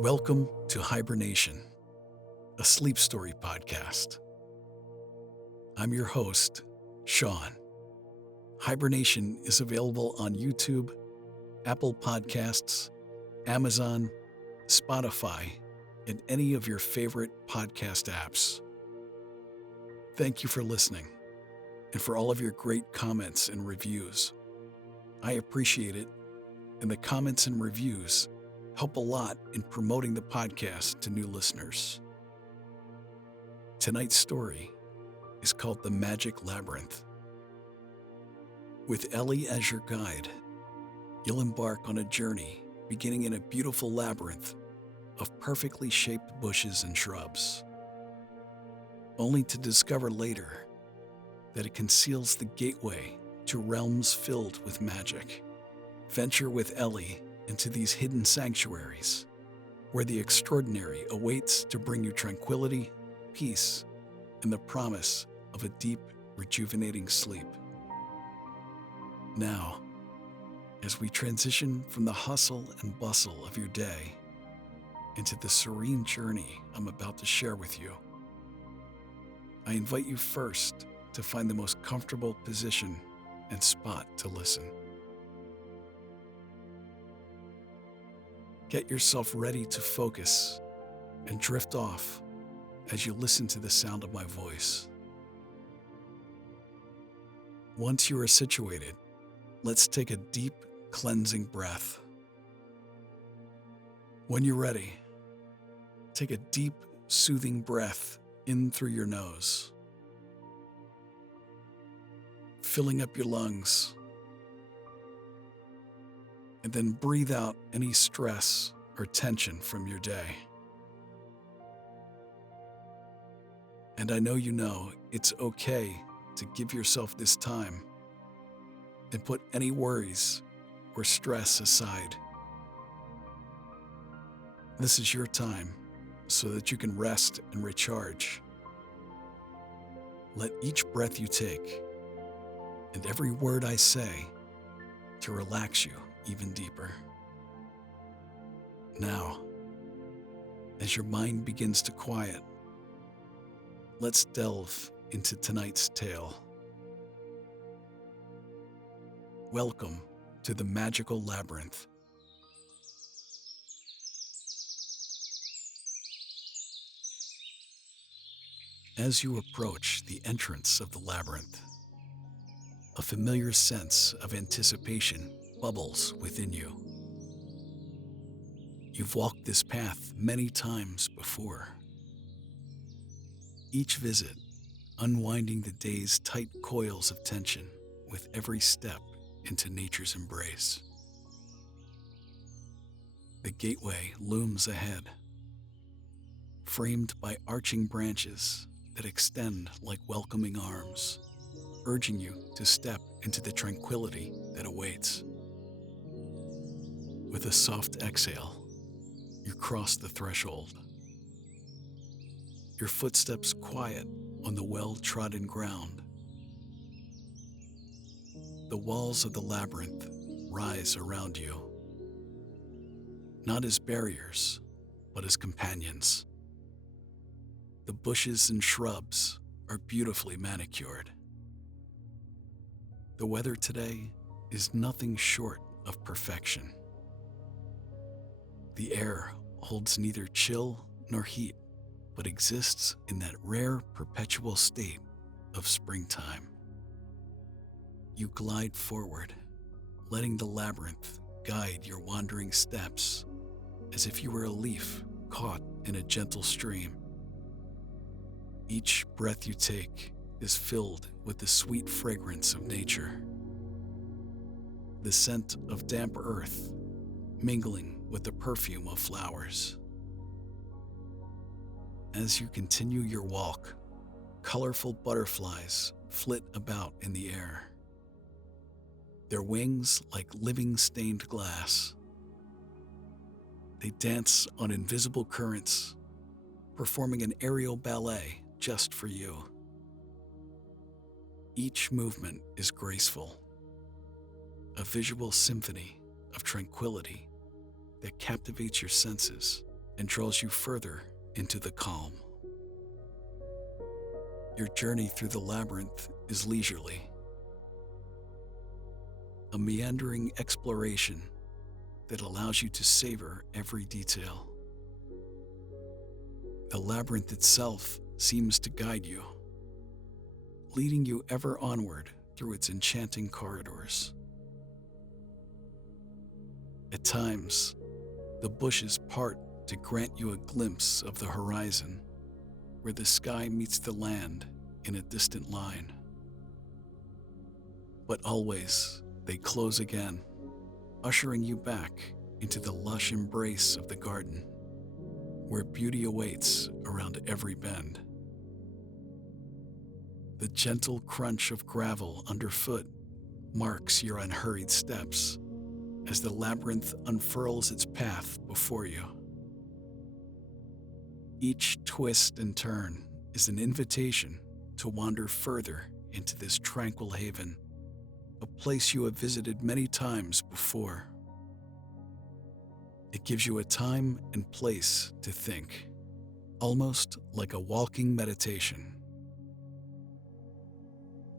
Welcome to HyberNation, a sleep story podcast. I'm your host, Sean. HyberNation is available on YouTube, Apple Podcasts, Amazon, Spotify, and any of your favorite podcast apps. Thank you for listening and for all of your great comments and reviews. I appreciate it, and the comments and reviews help a lot in promoting the podcast to new listeners. Tonight's story is called The Magic Labyrinth. With Elly as your guide, you'll embark on a journey beginning in a beautiful labyrinth of perfectly shaped bushes and shrubs, only to discover later that it conceals the gateway to realms filled with magic. Venture with Elly into these hidden sanctuaries, where the extraordinary awaits to bring you tranquility, peace, and the promise of a deep, rejuvenating sleep. Now, as we transition from the hustle and bustle of your day into the serene journey I'm about to share with you, I invite you first to find the most comfortable position and spot to listen. Get yourself ready to focus and drift off as you listen to the sound of my voice. Once you are situated, let's take a deep, cleansing breath. When you're ready, take a deep, soothing breath in through your nose, filling up your lungs, and then breathe out any stress or tension from your day. And I know you know it's okay to give yourself this time and put any worries or stress aside. This is your time so that you can rest and recharge. Let each breath you take and every word I say to relax you even deeper. Now, as your mind begins to quiet, let's delve into tonight's tale. Welcome to the Magical Labyrinth. As you approach the entrance of the labyrinth, a familiar sense of anticipation bubbles within you. You've walked this path many times before. Each visit, unwinding the day's tight coils of tension with every step into nature's embrace. The gateway looms ahead, framed by arching branches that extend like welcoming arms, urging you to step into the tranquility that awaits. With a soft exhale, you cross the threshold. Your footsteps quiet on the well-trodden ground. The walls of the labyrinth rise around you, not as barriers, but as companions. The bushes and shrubs are beautifully manicured. The weather today is nothing short of perfection. The air holds neither chill nor heat, but exists in that rare perpetual state of springtime. You glide forward, letting the labyrinth guide your wandering steps as if you were a leaf caught in a gentle stream. Each breath you take is filled with the sweet fragrance of nature, the scent of damp earth mingling with the perfume of flowers. As you continue your walk, colorful butterflies flit about in the air, their wings like living stained glass. They dance on invisible currents, performing an aerial ballet just for you. Each movement is graceful, a visual symphony of tranquility that captivates your senses and draws you further into the calm. Your journey through the labyrinth is leisurely, a meandering exploration that allows you to savor every detail. The labyrinth itself seems to guide you, leading you ever onward through its enchanting corridors. At times, the bushes part to grant you a glimpse of the horizon, where the sky meets the land in a distant line. But always, they close again, ushering you back into the lush embrace of the garden, where beauty awaits around every bend. The gentle crunch of gravel underfoot marks your unhurried steps as the labyrinth unfurls its path before you. Each twist and turn is an invitation to wander further into this tranquil haven, a place you have visited many times before. It gives you a time and place to think, almost like a walking meditation.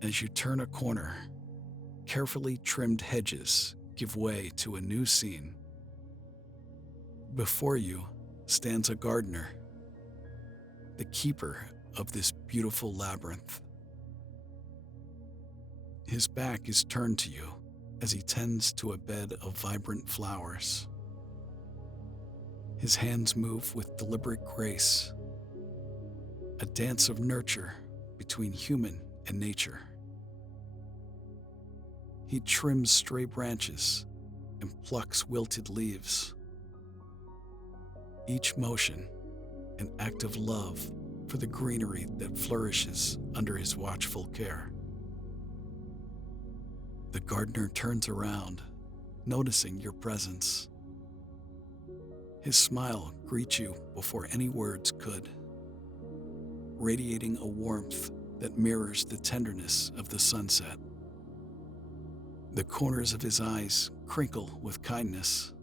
As you turn a corner, carefully trimmed hedges give way to a new scene. Before you stands a gardener, the keeper of this beautiful labyrinth. His back is turned to you as he tends to a bed of vibrant flowers. His hands move with deliberate grace, a dance of nurture between human and nature. He trims stray branches and plucks wilted leaves. Each motion, an act of love for the greenery that flourishes under his watchful care. The gardener turns around, noticing your presence. His smile greets you before any words could, radiating a warmth that mirrors the tenderness of the sunset. The corners of his eyes crinkle with kindness,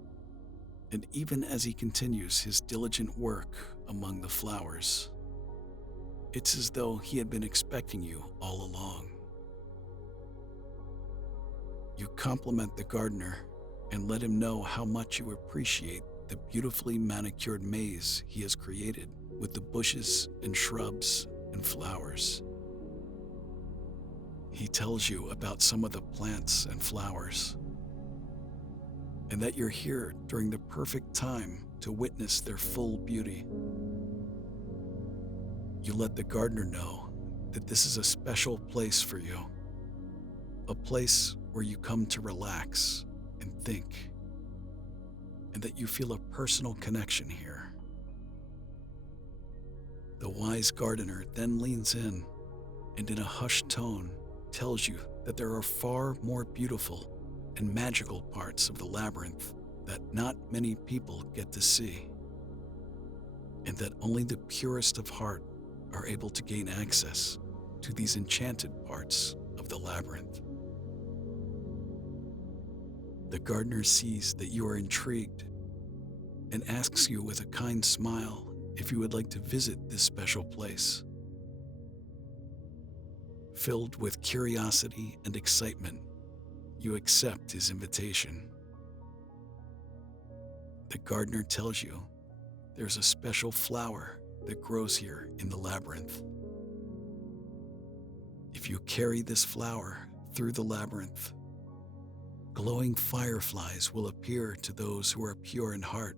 and even as he continues his diligent work among the flowers, it's as though he had been expecting you all along. You compliment the gardener and let him know how much you appreciate the beautifully manicured maze he has created with the bushes and shrubs and flowers. He tells you about some of the plants and flowers, and that you're here during the perfect time to witness their full beauty. You let the gardener know that this is a special place for you, a place where you come to relax and think, and that you feel a personal connection here. The wise gardener then leans in and in a hushed tone tells you that there are far more beautiful and magical parts of the labyrinth that not many people get to see, and that only the purest of heart are able to gain access to these enchanted parts of the labyrinth. The gardener sees that you are intrigued and asks you with a kind smile if you would like to visit this special place. Filled with curiosity and excitement, you accept his invitation. The gardener tells you there's a special flower that grows here in the labyrinth. If you carry this flower through the labyrinth, glowing fireflies will appear to those who are pure in heart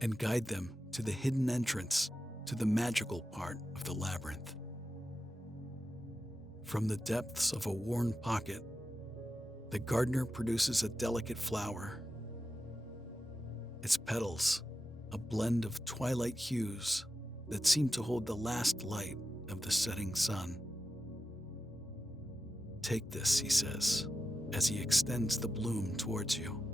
and guide them to the hidden entrance to the magical part of the labyrinth. From the depths of a worn pocket, the gardener produces a delicate flower. Its petals, a blend of twilight hues that seem to hold the last light of the setting sun. Take this, he says, as he extends the bloom towards you.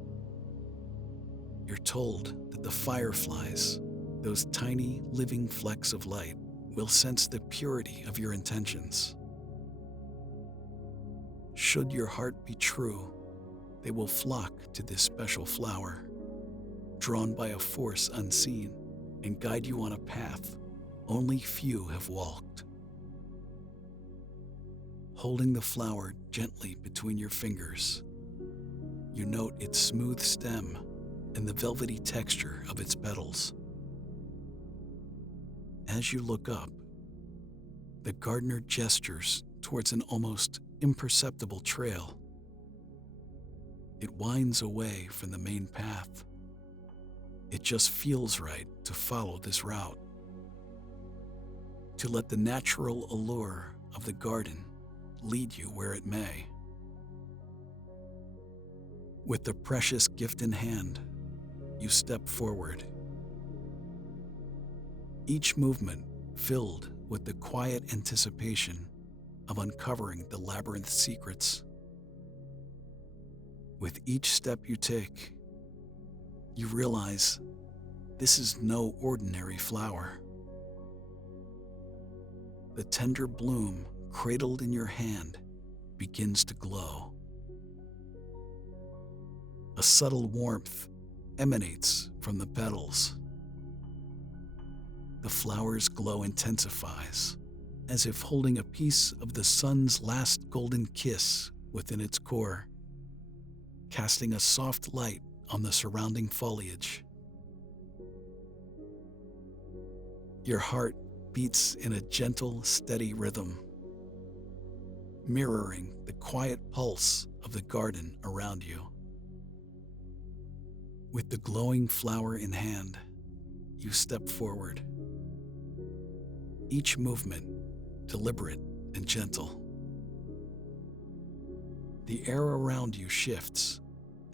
You're told that the fireflies, those tiny living flecks of light, will sense the purity of your intentions. Should your heart be true, they will flock to this special flower, drawn by a force unseen, and guide you on a path only few have walked. Holding the flower gently between your fingers, you note its smooth stem and the velvety texture of its petals. As you look up, the gardener gestures towards an almost imperceptible trail. It winds away from the main path. It just feels right to follow this route, to let the natural allure of the garden lead you where it may. With the precious gift in hand, you step forward. Each movement filled with the quiet anticipation of uncovering the labyrinth's secrets. With each step you take, you realize this is no ordinary flower. The tender bloom cradled in your hand begins to glow. A subtle warmth emanates from the petals. The flower's glow intensifies, as if holding a piece of the sun's last golden kiss within its core, casting a soft light on the surrounding foliage. Your heart beats in a gentle, steady rhythm, mirroring the quiet pulse of the garden around you. With the glowing flower in hand, you step forward. Each movement deliberate and gentle. The air around you shifts,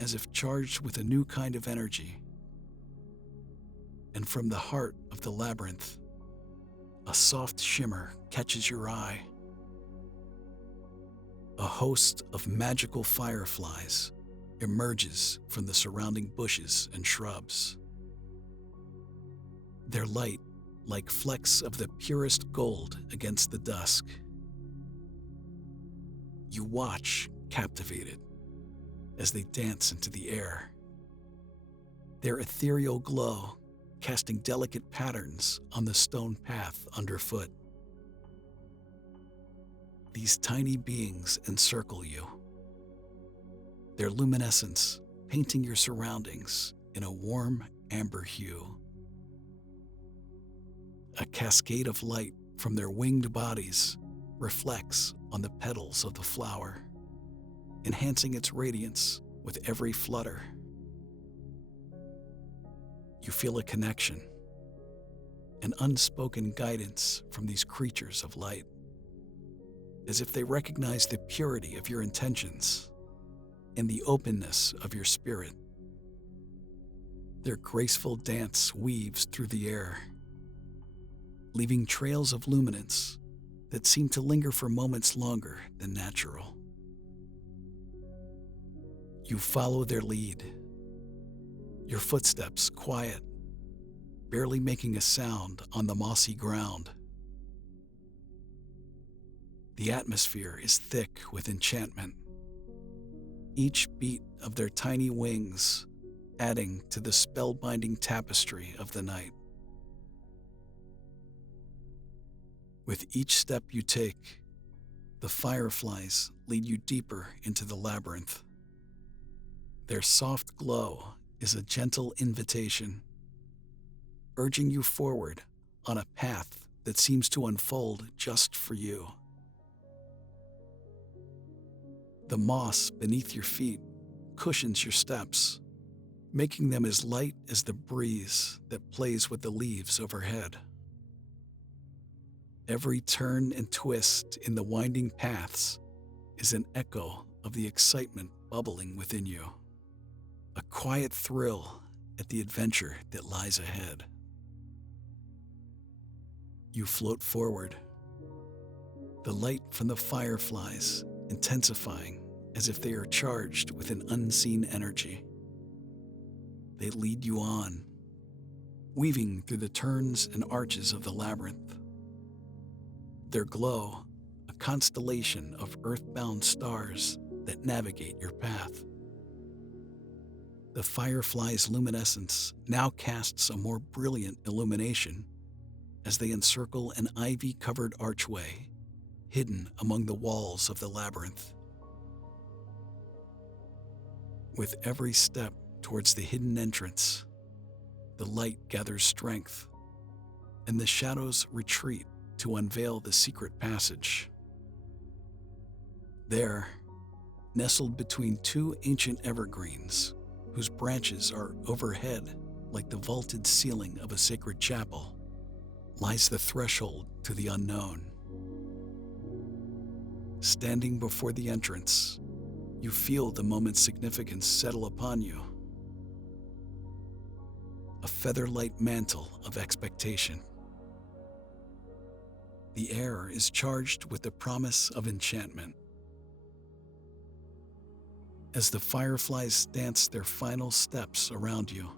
as if charged with a new kind of energy. And from the heart of the labyrinth, a soft shimmer catches your eye. A host of magical fireflies emerges from the surrounding bushes and shrubs. Their light like flecks of the purest gold against the dusk. You watch, captivated, as they dance into the air. Their ethereal glow casting delicate patterns on the stone path underfoot. These tiny beings encircle you, their luminescence painting your surroundings in a warm amber hue. A cascade of light from their winged bodies reflects on the petals of the flower, enhancing its radiance with every flutter. You feel a connection, an unspoken guidance from these creatures of light, as if they recognize the purity of your intentions and the openness of your spirit. Their graceful dance weaves through the air, leaving trails of luminance that seem to linger for moments longer than natural. You follow their lead, your footsteps quiet, barely making a sound on the mossy ground. The atmosphere is thick with enchantment, each beat of their tiny wings adding to the spellbinding tapestry of the night. With each step you take, the fireflies lead you deeper into the labyrinth. Their soft glow is a gentle invitation, urging you forward on a path that seems to unfold just for you. The moss beneath your feet cushions your steps, making them as light as the breeze that plays with the leaves overhead. Every turn and twist in the winding paths is an echo of the excitement bubbling within you, a quiet thrill at the adventure that lies ahead. You float forward, the light from the fireflies intensifying as if they are charged with an unseen energy. They lead you on, weaving through the turns and arches of the labyrinth. Their glow, a constellation of earthbound stars that navigate your path. The firefly's luminescence now casts a more brilliant illumination as they encircle an ivy-covered archway hidden among the walls of the labyrinth. With every step towards the hidden entrance, the light gathers strength, and the shadows retreat to unveil the secret passage. There, nestled between two ancient evergreens, whose branches are overhead like the vaulted ceiling of a sacred chapel, lies the threshold to the unknown. Standing before the entrance, you feel the moment's significance settle upon you. A feather-light mantle of expectation. The air is charged with the promise of enchantment. As the fireflies dance their final steps around you,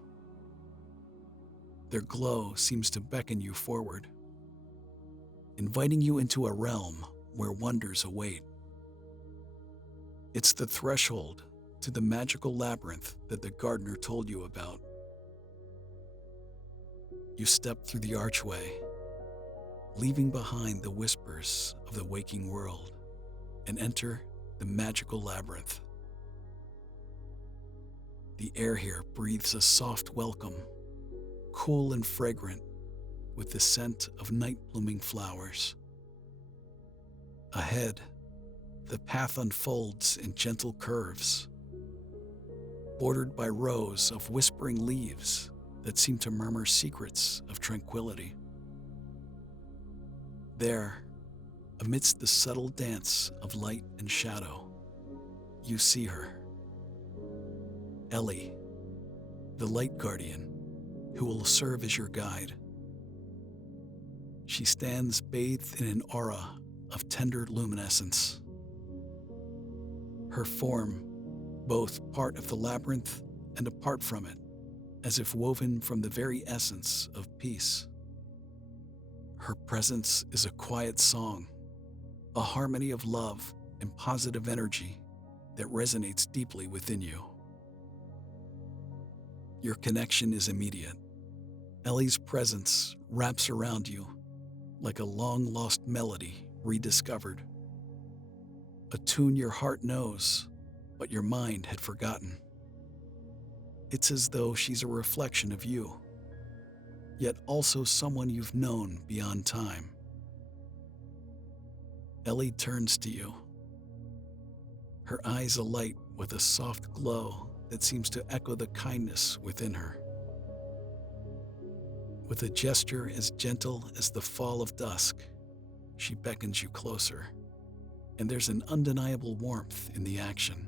their glow seems to beckon you forward, inviting you into a realm where wonders await. It's the threshold to the magical labyrinth that the gardener told you about. You step through the archway, leaving behind the whispers of the waking world, and enter the magical labyrinth. The air here breathes a soft welcome, cool and fragrant, with the scent of night-blooming flowers. Ahead, the path unfolds in gentle curves, bordered by rows of whispering leaves that seem to murmur secrets of tranquility. There, amidst the subtle dance of light and shadow, you see her. Elly, the light guardian, who will serve as your guide. She stands bathed in an aura of tender luminescence. Her form, both part of the labyrinth and apart from it, as if woven from the very essence of peace. Her presence is a quiet song, a harmony of love and positive energy that resonates deeply within you. Your connection is immediate. Elly's presence wraps around you like a long-lost melody rediscovered. A tune your heart knows, but your mind had forgotten. It's as though she's a reflection of you, yet also someone you've known beyond time. Elly turns to you, her eyes alight with a soft glow that seems to echo the kindness within her. With a gesture as gentle as the fall of dusk, she beckons you closer, and there's an undeniable warmth in the action.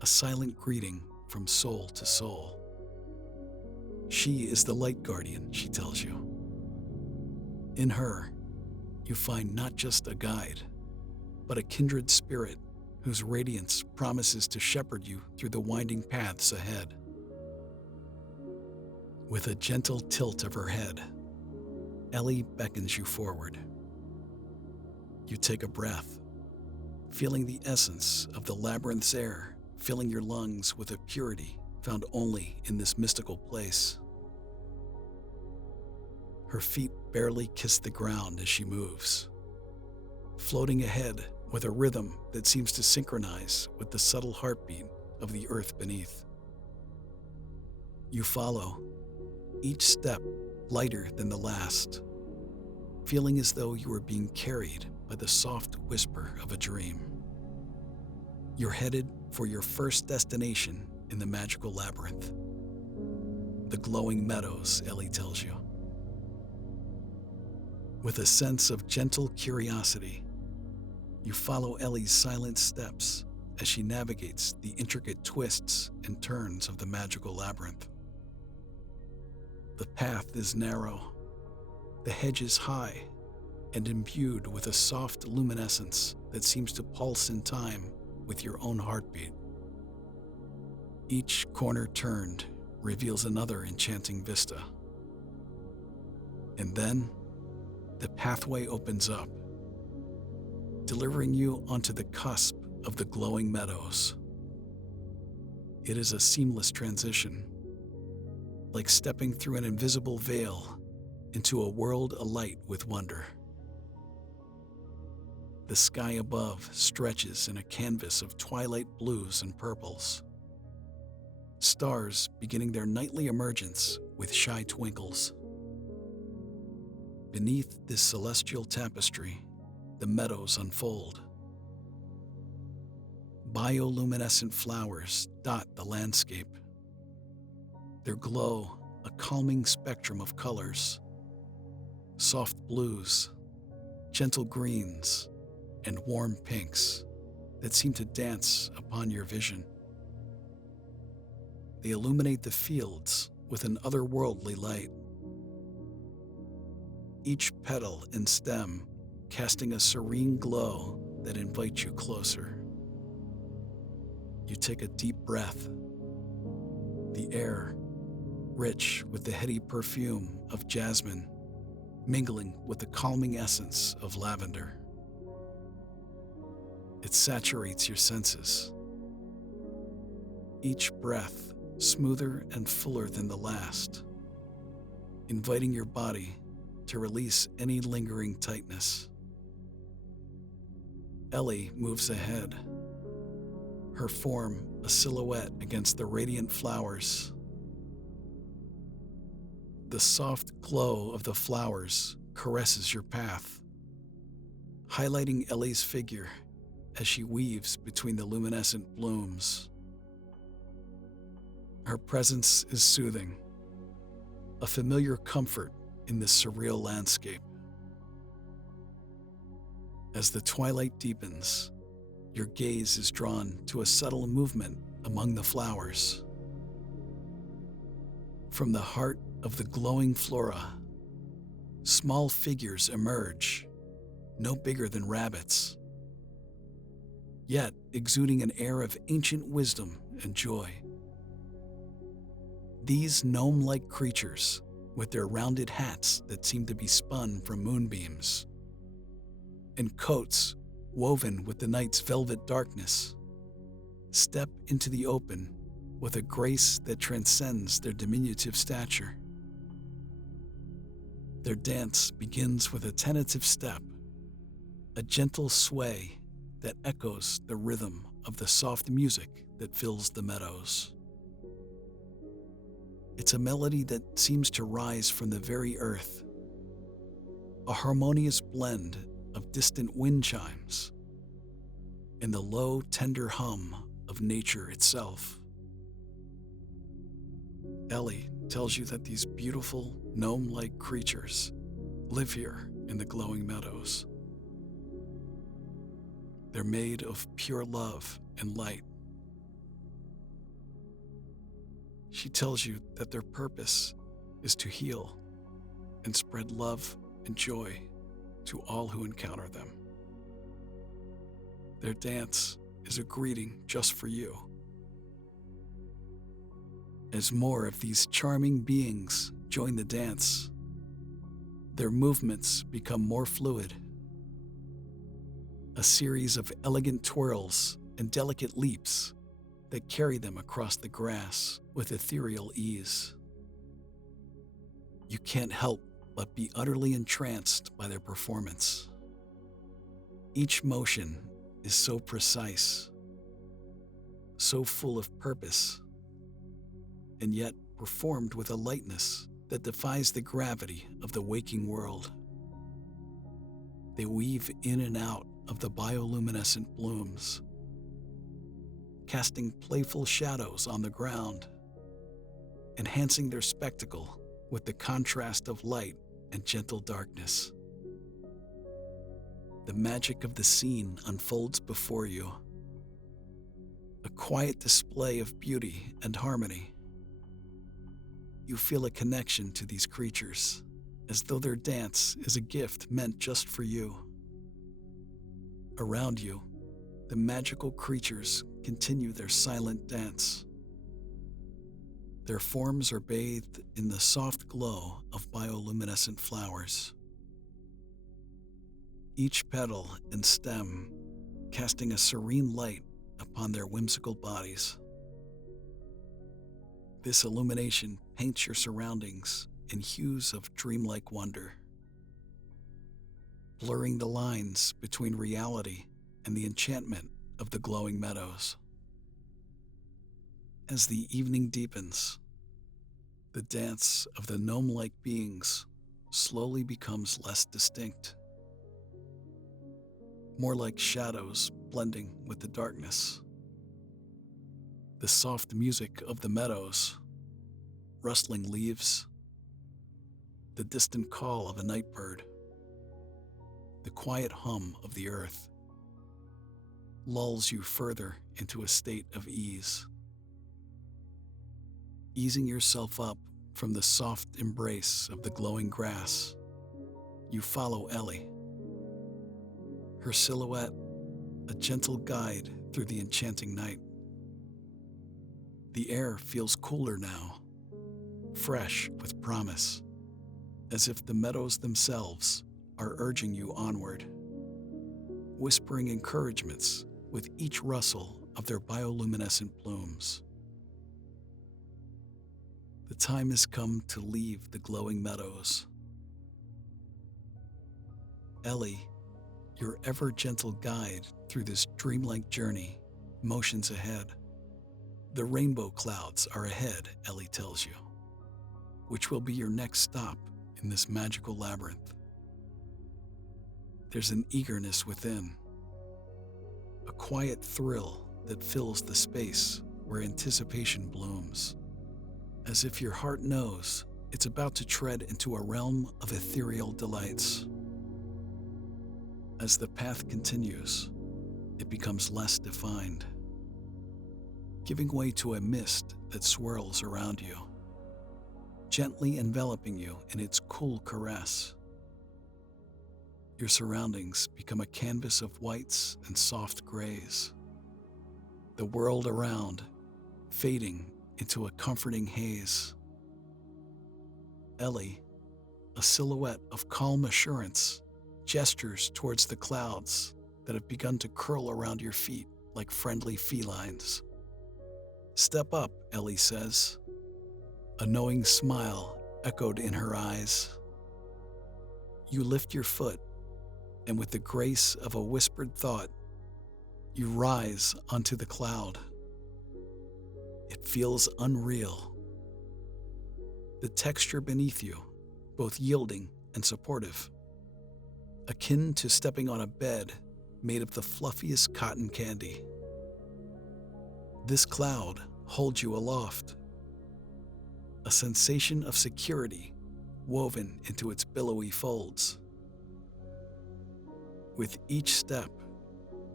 A silent greeting from soul to soul. She is the light guardian, she tells you. In her, you find not just a guide, but a kindred spirit whose radiance promises to shepherd you through the winding paths ahead. With a gentle tilt of her head, Elly beckons you forward. You take a breath, feeling the essence of the labyrinth's air filling your lungs with a purity found only in this mystical place. Her feet barely kiss the ground as she moves, floating ahead with a rhythm that seems to synchronize with the subtle heartbeat of the earth beneath. You follow, each step lighter than the last, feeling as though you are being carried by the soft whisper of a dream. You're headed for your first destination in the magical labyrinth. The glowing meadows, Elly tells you. With a sense of gentle curiosity, you follow Elly's silent steps as she navigates the intricate twists and turns of the magical labyrinth. The path is narrow, the hedges high, and imbued with a soft luminescence that seems to pulse in time with your own heartbeat. Each corner turned reveals another enchanting vista. And then, the pathway opens up, delivering you onto the cusp of the glowing meadows. It is a seamless transition, like stepping through an invisible veil into a world alight with wonder. The sky above stretches in a canvas of twilight blues and purples, stars beginning their nightly emergence with shy twinkles. Beneath this celestial tapestry, the meadows unfold. Bioluminescent flowers dot the landscape, their glow a calming spectrum of colors: soft blues, gentle greens, and warm pinks that seem to dance upon your vision. They illuminate the fields with an otherworldly light, each petal and stem casting a serene glow that invites you closer. You take a deep breath. The air, rich with the heady perfume of jasmine, mingling with the calming essence of lavender. It saturates your senses, each breath smoother and fuller than the last, inviting your body to release any lingering tightness. Elly moves ahead, her form a silhouette against the radiant flowers. The soft glow of the flowers caresses your path, highlighting Elly's figure as she weaves between the luminescent blooms. Her presence is soothing, a familiar comfort in this surreal landscape. As the twilight deepens, your gaze is drawn to a subtle movement among the flowers. From the heart of the glowing flora, small figures emerge, no bigger than rabbits, yet exuding an air of ancient wisdom and joy. These gnome-like creatures, with their rounded hats that seem to be spun from moonbeams, and coats woven with the night's velvet darkness, step into the open with a grace that transcends their diminutive stature. Their dance begins with a tentative step, a gentle sway that echoes the rhythm of the soft music that fills the meadows. It's a melody that seems to rise from the very earth, a harmonious blend of distant wind chimes and the low, tender hum of nature itself. Elly tells you that these beautiful, gnome-like creatures live here in the glowing meadows. They're made of pure love and light. She tells you that their purpose is to heal and spread love and joy to all who encounter them. Their dance is a greeting just for you. As more of these charming beings join the dance, their movements become more fluid. A series of elegant twirls and delicate leaps that carry them across the grass with ethereal ease. You can't help but be utterly entranced by their performance. Each motion is so precise, so full of purpose, and yet performed with a lightness that defies the gravity of the waking world. They weave in and out of the bioluminescent blooms, casting playful shadows on the ground, enhancing their spectacle with the contrast of light and gentle darkness. The magic of the scene unfolds before you, a quiet display of beauty and harmony. You feel a connection to these creatures, as though their dance is a gift meant just for you. Around you, the magical creatures continue their silent dance. Their forms are bathed in the soft glow of bioluminescent flowers, each petal and stem casting a serene light upon their whimsical bodies. This illumination paints your surroundings in hues of dreamlike wonder, blurring the lines between reality and the enchantment of the glowing meadows. As the evening deepens, the dance of the gnome-like beings slowly becomes less distinct, more like shadows blending with the darkness. The soft music of the meadows, rustling leaves, the distant call of a night bird, the quiet hum of the earth lulls you further into a state of ease. Easing yourself up from the soft embrace of the glowing grass, you follow Elly. Her silhouette, a gentle guide through the enchanting night. The air feels cooler now, fresh with promise, as if the meadows themselves are urging you onward, whispering encouragements with each rustle of their bioluminescent plumes. The time has come to leave the glowing meadows. Elly, your ever-gentle guide through this dreamlike journey, motions ahead. The rainbow clouds are ahead, Elly tells you, which will be your next stop in this magical labyrinth. There's an eagerness within, a quiet thrill that fills the space where anticipation blooms, as if your heart knows it's about to tread into a realm of ethereal delights. As the path continues, it becomes less defined, giving way to a mist that swirls around you, gently enveloping you in its cool caress. Your surroundings become a canvas of whites and soft grays, the world around fading into a comforting haze. Elly, a silhouette of calm assurance, gestures towards the clouds that have begun to curl around your feet like friendly felines. "Step up," Elly says, a knowing smile echoed in her eyes. You lift your foot, and with the grace of a whispered thought, you rise onto the cloud. It feels unreal. The texture beneath you, both yielding and supportive, akin to stepping on a bed made of the fluffiest cotton candy. This cloud holds you aloft, a sensation of security woven into its billowy folds. With each step,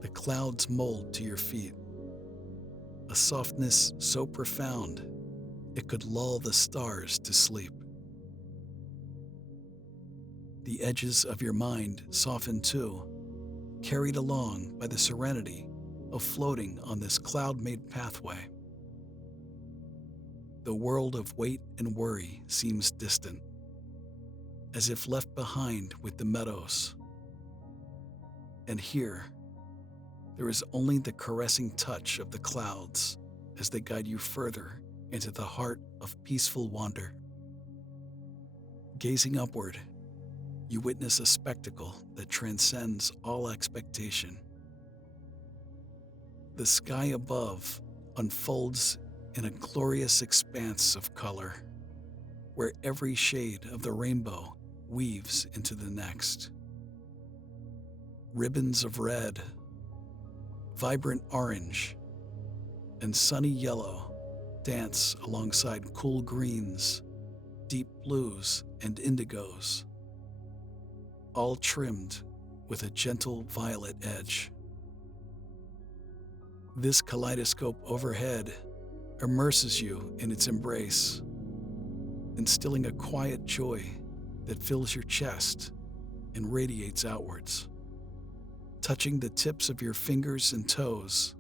the clouds mold to your feet, a softness so profound it could lull the stars to sleep. The edges of your mind soften too, carried along by the serenity of floating on this cloud-made pathway. The world of weight and worry seems distant, as if left behind with the meadows. And here, there is only the caressing touch of the clouds as they guide you further into the heart of peaceful wonder. Gazing upward, you witness a spectacle that transcends all expectation. The sky above unfolds in a glorious expanse of color, where every shade of the rainbow weaves into the next. Ribbons of red, vibrant orange, and sunny yellow dance alongside cool greens, deep blues, and indigos, all trimmed with a gentle violet edge. This kaleidoscope overhead immerses you in its embrace, instilling a quiet joy that fills your chest and radiates outwards, touching the tips of your fingers and toes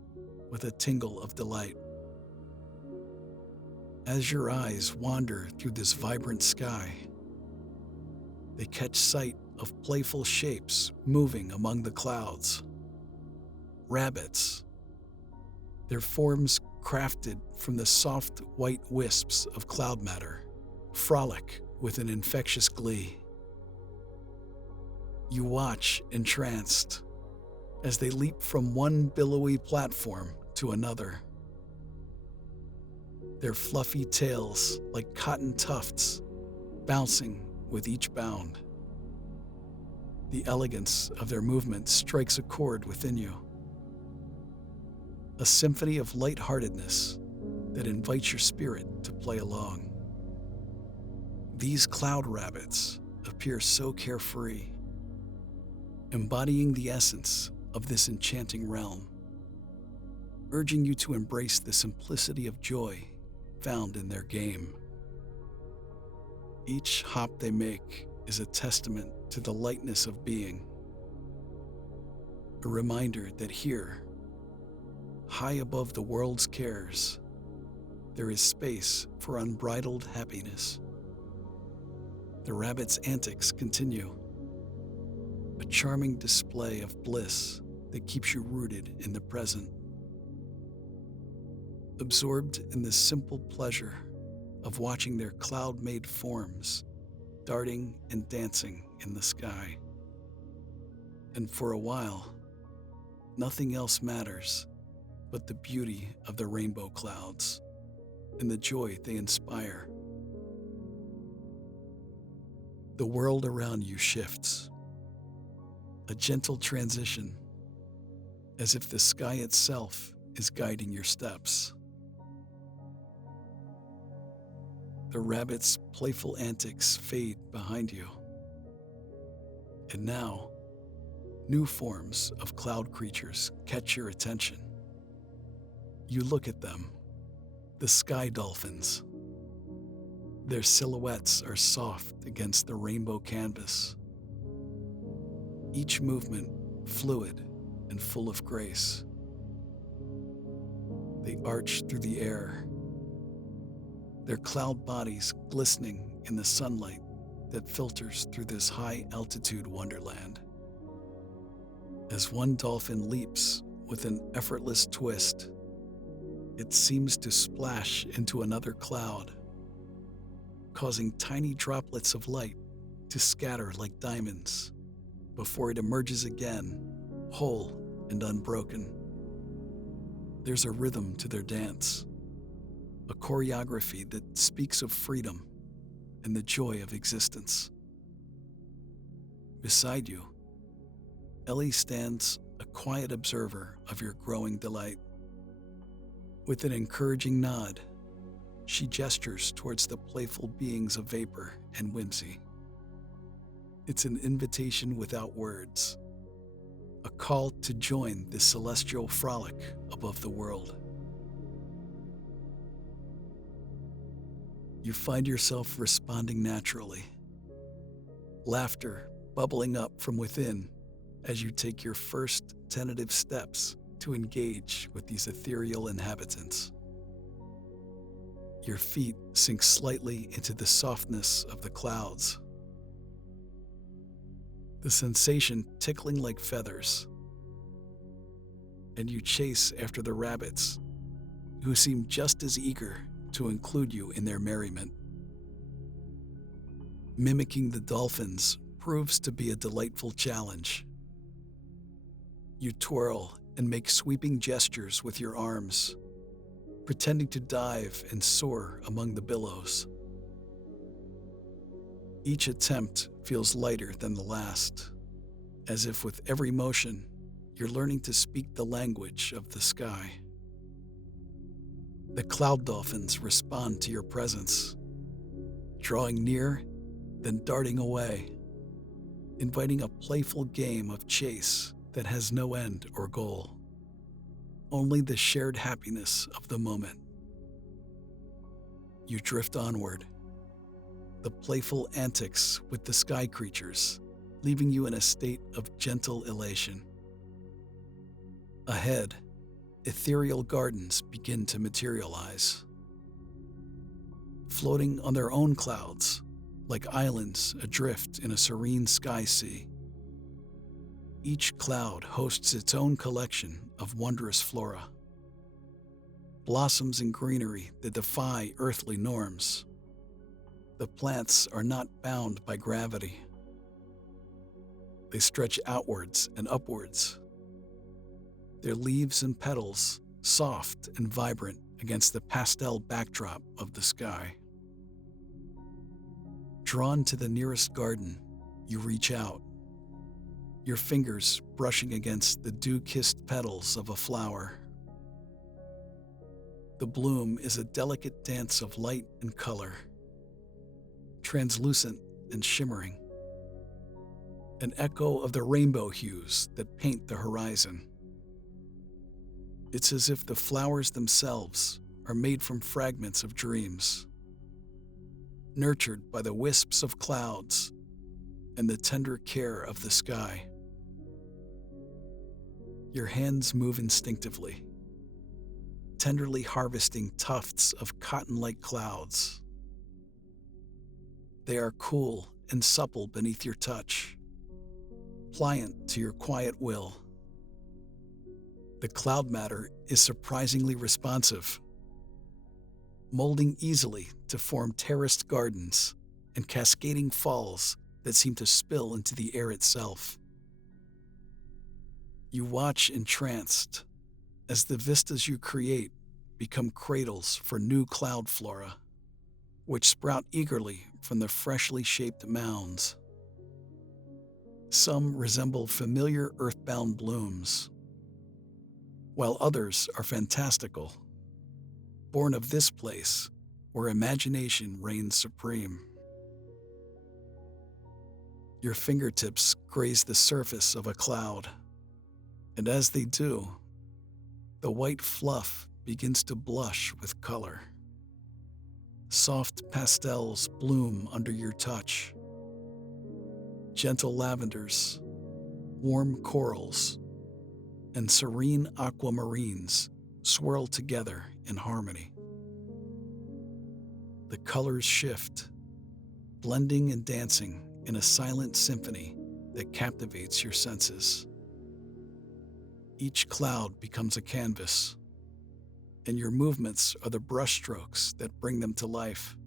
with a tingle of delight. As your eyes wander through this vibrant sky, they catch sight of playful shapes moving among the clouds. Rabbits, their forms crafted from the soft white wisps of cloud matter, frolic with an infectious glee. You watch entranced as they leap from one billowy platform to another, their fluffy tails like cotton tufts bouncing with each bound. The elegance of their movement strikes a chord within you, a symphony of lightheartedness that invites your spirit to play along. These cloud rabbits appear so carefree, embodying the essence of this enchanting realm, urging you to embrace the simplicity of joy found in their game. Each hop they make is a testament to the lightness of being, a reminder that here, high above the world's cares, there is space for unbridled happiness. The rabbit's antics continue, a charming display of bliss that keeps you rooted in the present, absorbed in the simple pleasure of watching their cloud-made forms darting and dancing in the sky. And for a while, nothing else matters but the beauty of the rainbow clouds and the joy they inspire. The world around you shifts, a gentle transition, as if the sky itself is guiding your steps. The rabbit's playful antics fade behind you, and now, new forms of cloud creatures catch your attention. You look at them, the sky dolphins. Their silhouettes are soft against the rainbow canvas, each movement fluid and full of grace. They arch through the air, their cloud bodies glistening in the sunlight that filters through this high-altitude wonderland. As one dolphin leaps with an effortless twist, it seems to splash into another cloud, causing tiny droplets of light to scatter like diamonds before it emerges again, whole and unbroken. There's a rhythm to their dance, a choreography that speaks of freedom and the joy of existence. Beside you, Elly stands a quiet observer of your growing delight. With an encouraging nod, she gestures towards the playful beings of vapor and whimsy. It's an invitation without words, a call to join this celestial frolic above the world. You find yourself responding naturally, laughter bubbling up from within as you take your first tentative steps to engage with these ethereal inhabitants. Your feet sink slightly into the softness of the clouds, the sensation tickling like feathers, and you chase after the rabbits, who seem just as eager to include you in their merriment. Mimicking the dolphins proves to be a delightful challenge. You twirl and make sweeping gestures with your arms, pretending to dive and soar among the billows. Each attempt feels lighter than the last, as if with every motion, you're learning to speak the language of the sky. The cloud dolphins respond to your presence, drawing near, then darting away, inviting a playful game of chase that has no end or goal, only the shared happiness of the moment. You drift onward, the playful antics with the sky creatures leaving you in a state of gentle elation. Ahead, ethereal gardens begin to materialize, floating on their own clouds like islands adrift in a serene sky sea. Each cloud hosts its own collection of wondrous flora, blossoms and greenery that defy earthly norms. The plants are not bound by gravity. They stretch outwards and upwards, their leaves and petals soft and vibrant against the pastel backdrop of the sky. Drawn to the nearest garden, you reach out, your fingers brushing against the dew-kissed petals of a flower. The bloom is a delicate dance of light and color, translucent and shimmering, an echo of the rainbow hues that paint the horizon. It's as if the flowers themselves are made from fragments of dreams, nurtured by the wisps of clouds and the tender care of the sky. Your hands move instinctively, tenderly harvesting tufts of cotton-like clouds. They are cool and supple beneath your touch, pliant to your quiet will. The cloud matter is surprisingly responsive, molding easily to form terraced gardens and cascading falls that seem to spill into the air itself. You watch entranced as the vistas you create become cradles for new cloud flora, which sprout eagerly from the freshly shaped mounds. Some resemble familiar earthbound blooms, while others are fantastical, born of this place where imagination reigns supreme. Your fingertips graze the surface of a cloud, and as they do, the white fluff begins to blush with color. Soft pastels bloom under your touch. Gentle lavenders, warm corals, and serene aquamarines swirl together in harmony. The colors shift, blending and dancing in a silent symphony that captivates your senses. Each cloud becomes a canvas, and your movements are the brushstrokes that bring them to life.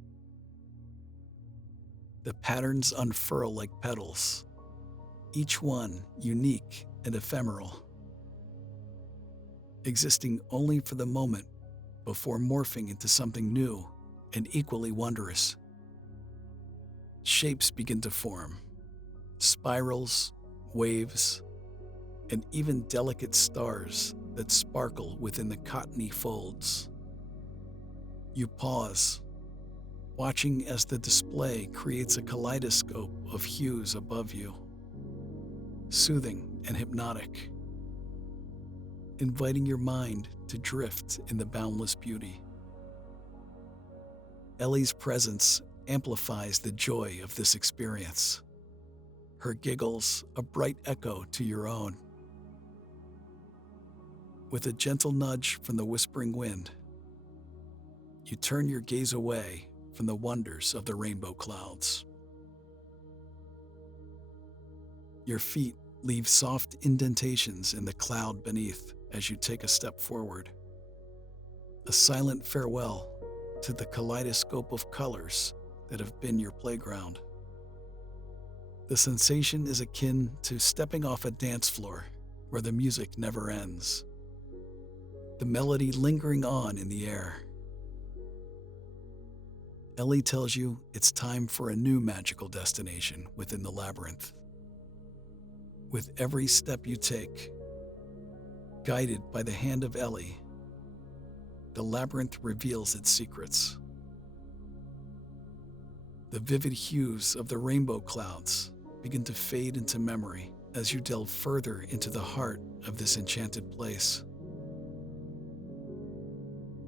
The patterns unfurl like petals, each one unique and ephemeral, existing only for the moment before morphing into something new and equally wondrous. Shapes begin to form, spirals, waves, and even delicate stars that sparkle within the cottony folds. You pause, watching as the display creates a kaleidoscope of hues above you, soothing and hypnotic, inviting your mind to drift in the boundless beauty. Elly's presence amplifies the joy of this experience, her giggles a bright echo to your own. With a gentle nudge from the whispering wind, you turn your gaze away from the wonders of the rainbow clouds. Your feet leave soft indentations in the cloud beneath as you take a step forward, a silent farewell to the kaleidoscope of colors that have been your playground. The sensation is akin to stepping off a dance floor where the music never ends, the melody lingering on in the air. Elly tells you it's time for a new magical destination within the labyrinth. With every step you take, guided by the hand of Elly, the labyrinth reveals its secrets. The vivid hues of the rainbow clouds begin to fade into memory as you delve further into the heart of this enchanted place.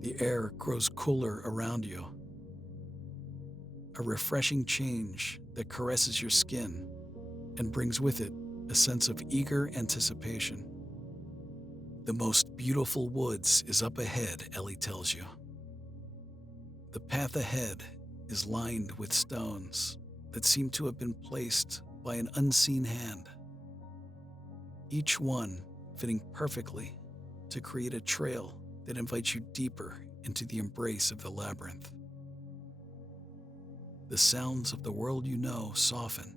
The air grows cooler around you, a refreshing change that caresses your skin and brings with it a sense of eager anticipation. The most beautiful woods is up ahead, Elly tells you. The path ahead is lined with stones that seem to have been placed by an unseen hand, each one fitting perfectly to create a trail that invites you deeper into the embrace of the labyrinth. The sounds of the world you know soften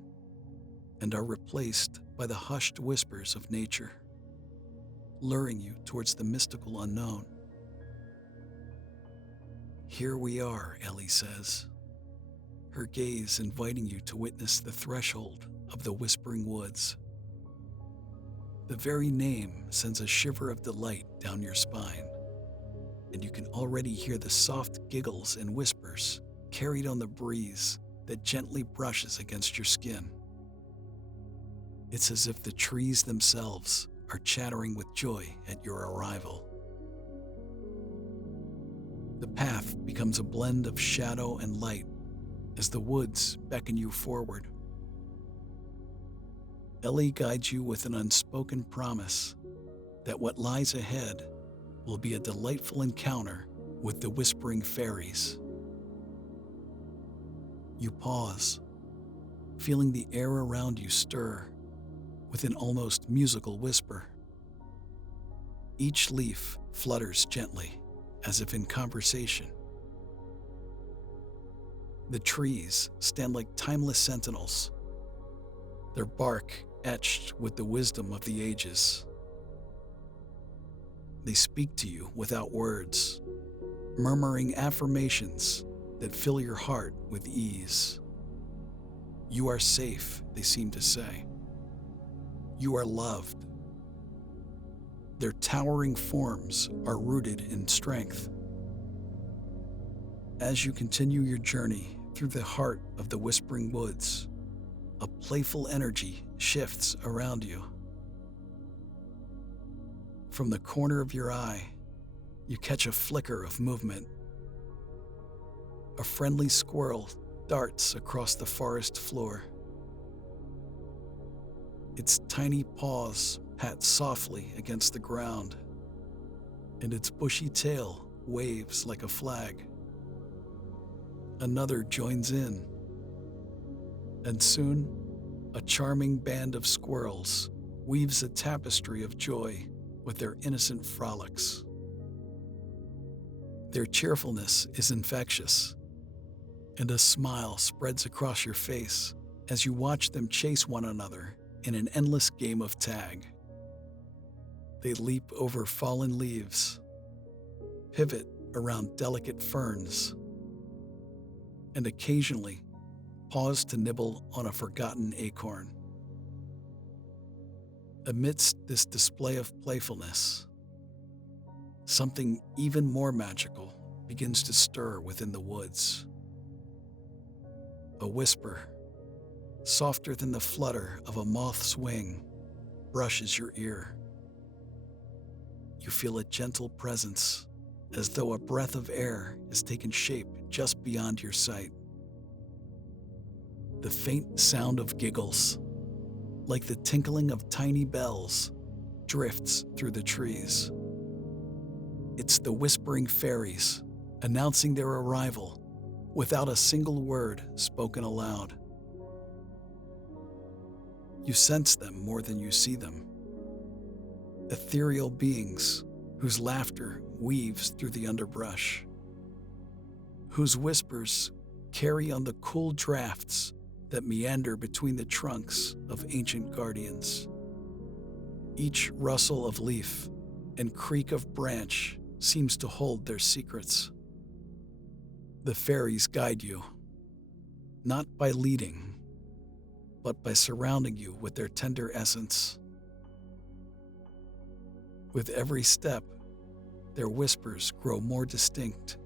and are replaced by the hushed whispers of nature, luring you towards the mystical unknown. "Here we are," Elly says, her gaze inviting you to witness the threshold of the Whispering Woods. The very name sends a shiver of delight down your spine, and you can already hear the soft giggles and whispers carried on the breeze that gently brushes against your skin. It's as if the trees themselves are chattering with joy at your arrival. The path becomes a blend of shadow and light as the woods beckon you forward. Elly guides you with an unspoken promise that what lies ahead will be a delightful encounter with the whispering fairies. You pause, feeling the air around you stir with an almost musical whisper. Each leaf flutters gently, as if in conversation. The trees stand like timeless sentinels, their bark etched with the wisdom of the ages. They speak to you without words, murmuring affirmations that fill your heart with ease. You are safe, they seem to say. You are loved. Their towering forms are rooted in strength. As you continue your journey through the heart of the Whispering Woods, a playful energy shifts around you. From the corner of your eye, you catch a flicker of movement. A friendly squirrel darts across the forest floor. Its tiny paws pat softly against the ground, and its bushy tail waves like a flag. Another joins in, and soon a charming band of squirrels weaves a tapestry of joy with their innocent frolics. Their cheerfulness is infectious, and a smile spreads across your face as you watch them chase one another in an endless game of tag. They leap over fallen leaves, pivot around delicate ferns, and occasionally pause to nibble on a forgotten acorn. Amidst this display of playfulness, something even more magical begins to stir within the woods. A whisper, softer than the flutter of a moth's wing, brushes your ear. You feel a gentle presence, as though a breath of air has taken shape just beyond your sight. The faint sound of giggles, like the tinkling of tiny bells, drifts through the trees. It's the whispering fairies announcing their arrival without a single word spoken aloud. You sense them more than you see them. Ethereal beings whose laughter weaves through the underbrush, whose whispers carry on the cool drafts that meander between the trunks of ancient guardians. Each rustle of leaf and creak of branch seems to hold their secrets. The fairies guide you, not by leading, but by surrounding you with their tender essence. With every step, their whispers grow more distinct,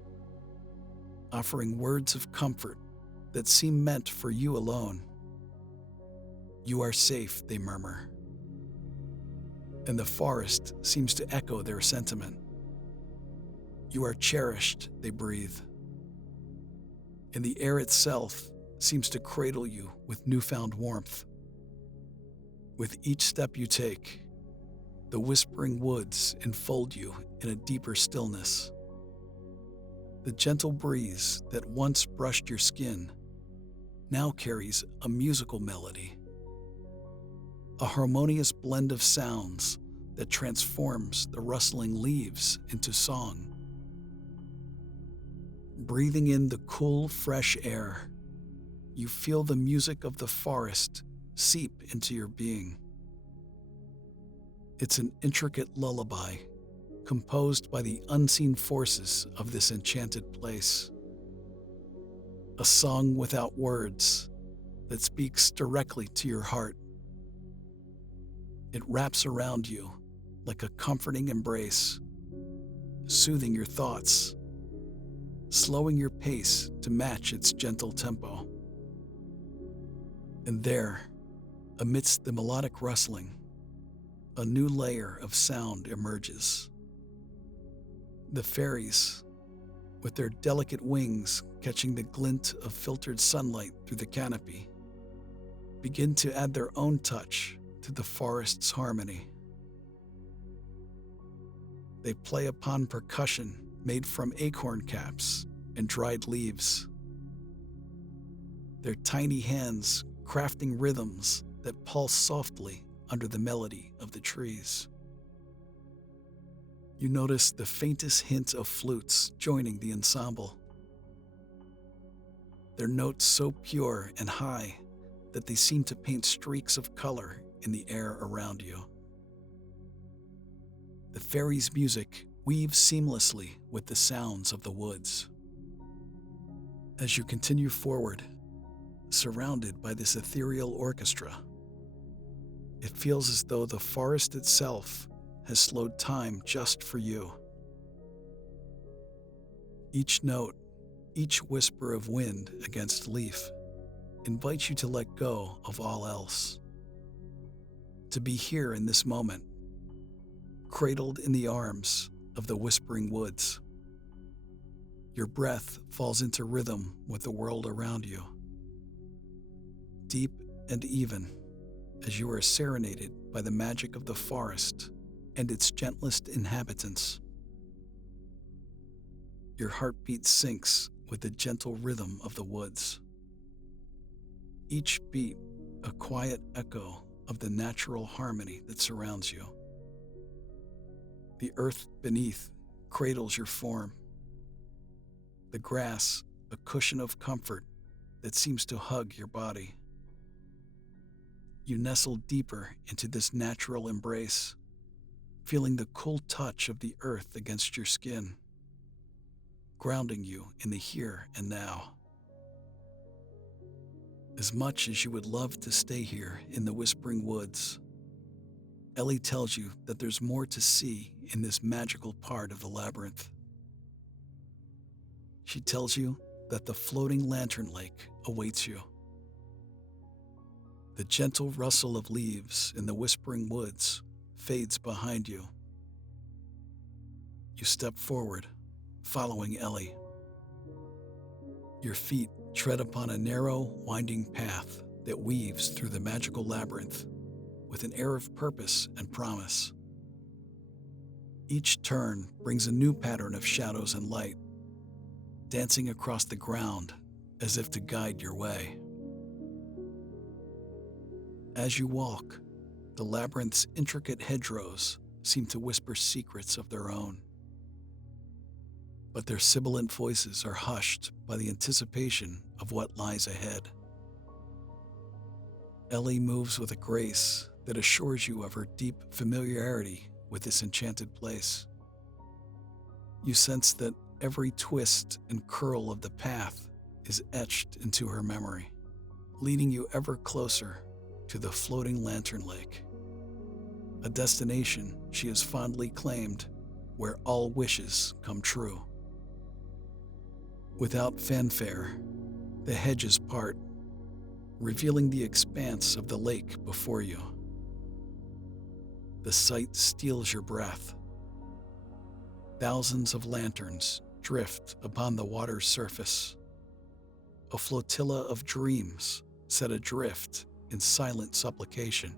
offering words of comfort that seem meant for you alone. You are safe, they murmur, and the forest seems to echo their sentiment. You are cherished, they breathe, and the air itself seems to cradle you with newfound warmth. With each step you take, the whispering woods enfold you in a deeper stillness. The gentle breeze that once brushed your skin now carries a musical melody, a harmonious blend of sounds that transforms the rustling leaves into song. Breathing in the cool, fresh air, you feel the music of the forest seep into your being. It's an intricate lullaby composed by the unseen forces of this enchanted place. A song without words that speaks directly to your heart. It wraps around you like a comforting embrace, soothing your thoughts, slowing your pace to match its gentle tempo. And there, amidst the melodic rustling, a new layer of sound emerges. The fairies, with their delicate wings catching the glint of filtered sunlight through the canopy, begin to add their own touch to the forest's harmony. They play upon percussion made from acorn caps and dried leaves, their tiny hands crafting rhythms that pulse softly under the melody of the trees. You notice the faintest hint of flutes joining the ensemble, their notes so pure and high that they seem to paint streaks of color in the air around you. The fairies' music weaves seamlessly with the sounds of the woods. As you continue forward, surrounded by this ethereal orchestra, it feels as though the forest itself has slowed time just for you. Each note, each whisper of wind against leaf, invites you to let go of all else. To be here in this moment, cradled in the arms of the whispering woods. Your breath falls into rhythm with the world around you, deep and even, as you are serenaded by the magic of the forest and its gentlest inhabitants. Your heartbeat syncs with the gentle rhythm of the woods. Each beat a quiet echo of the natural harmony that surrounds you. The earth beneath cradles your form. The grass, a cushion of comfort that seems to hug your body. You nestle deeper into this natural embrace, feeling the cool touch of the earth against your skin, grounding you in the here and now. As much as you would love to stay here in the whispering woods, Elly tells you that there's more to see in this magical part of the labyrinth. She tells you that the floating lantern lake awaits you. The gentle rustle of leaves in the whispering woods fades behind you. You step forward, following Elly. Your feet tread upon a narrow, winding path that weaves through the magical labyrinth with an air of purpose and promise. Each turn brings a new pattern of shadows and light, dancing across the ground as if to guide your way. As you walk, the labyrinth's intricate hedgerows seem to whisper secrets of their own. But their sibilant voices are hushed by the anticipation of what lies ahead. Elly moves with a grace that assures you of her deep familiarity with this enchanted place. You sense that every twist and curl of the path is etched into her memory, leading you ever closer to the floating lantern lake, a destination she has fondly claimed where all wishes come true. Without fanfare, the hedges part, revealing the expanse of the lake before you. The sight steals your breath. Thousands of lanterns drift upon the water's surface. A flotilla of dreams set adrift in silent supplication.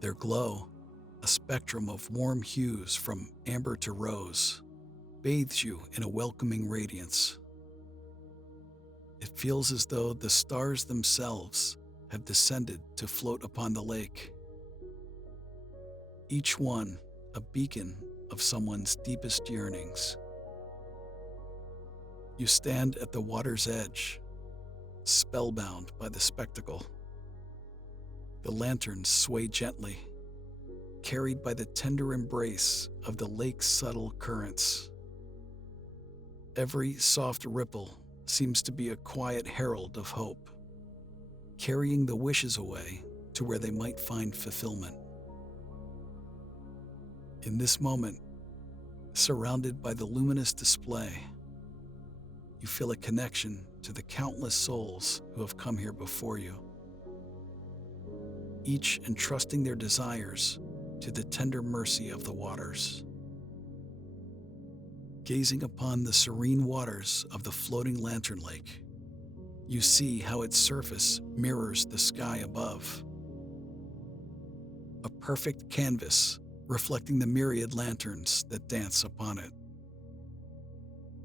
Their glow, a spectrum of warm hues from amber to rose, bathes you in a welcoming radiance. It feels as though the stars themselves have descended to float upon the lake. each one a beacon of someone's deepest yearnings. You stand at the water's edge, spellbound by the spectacle. The lanterns sway gently, carried by the tender embrace of the lake's subtle currents. Every soft ripple seems to be a quiet herald of hope, carrying the wishes away to where they might find fulfillment. In this moment, surrounded by the luminous display, you feel a connection to the countless souls who have come here before you, each entrusting their desires to the tender mercy of the waters. Gazing upon the serene waters of the floating lantern lake, you see how its surface mirrors the sky above. A perfect canvas reflecting the myriad lanterns that dance upon it.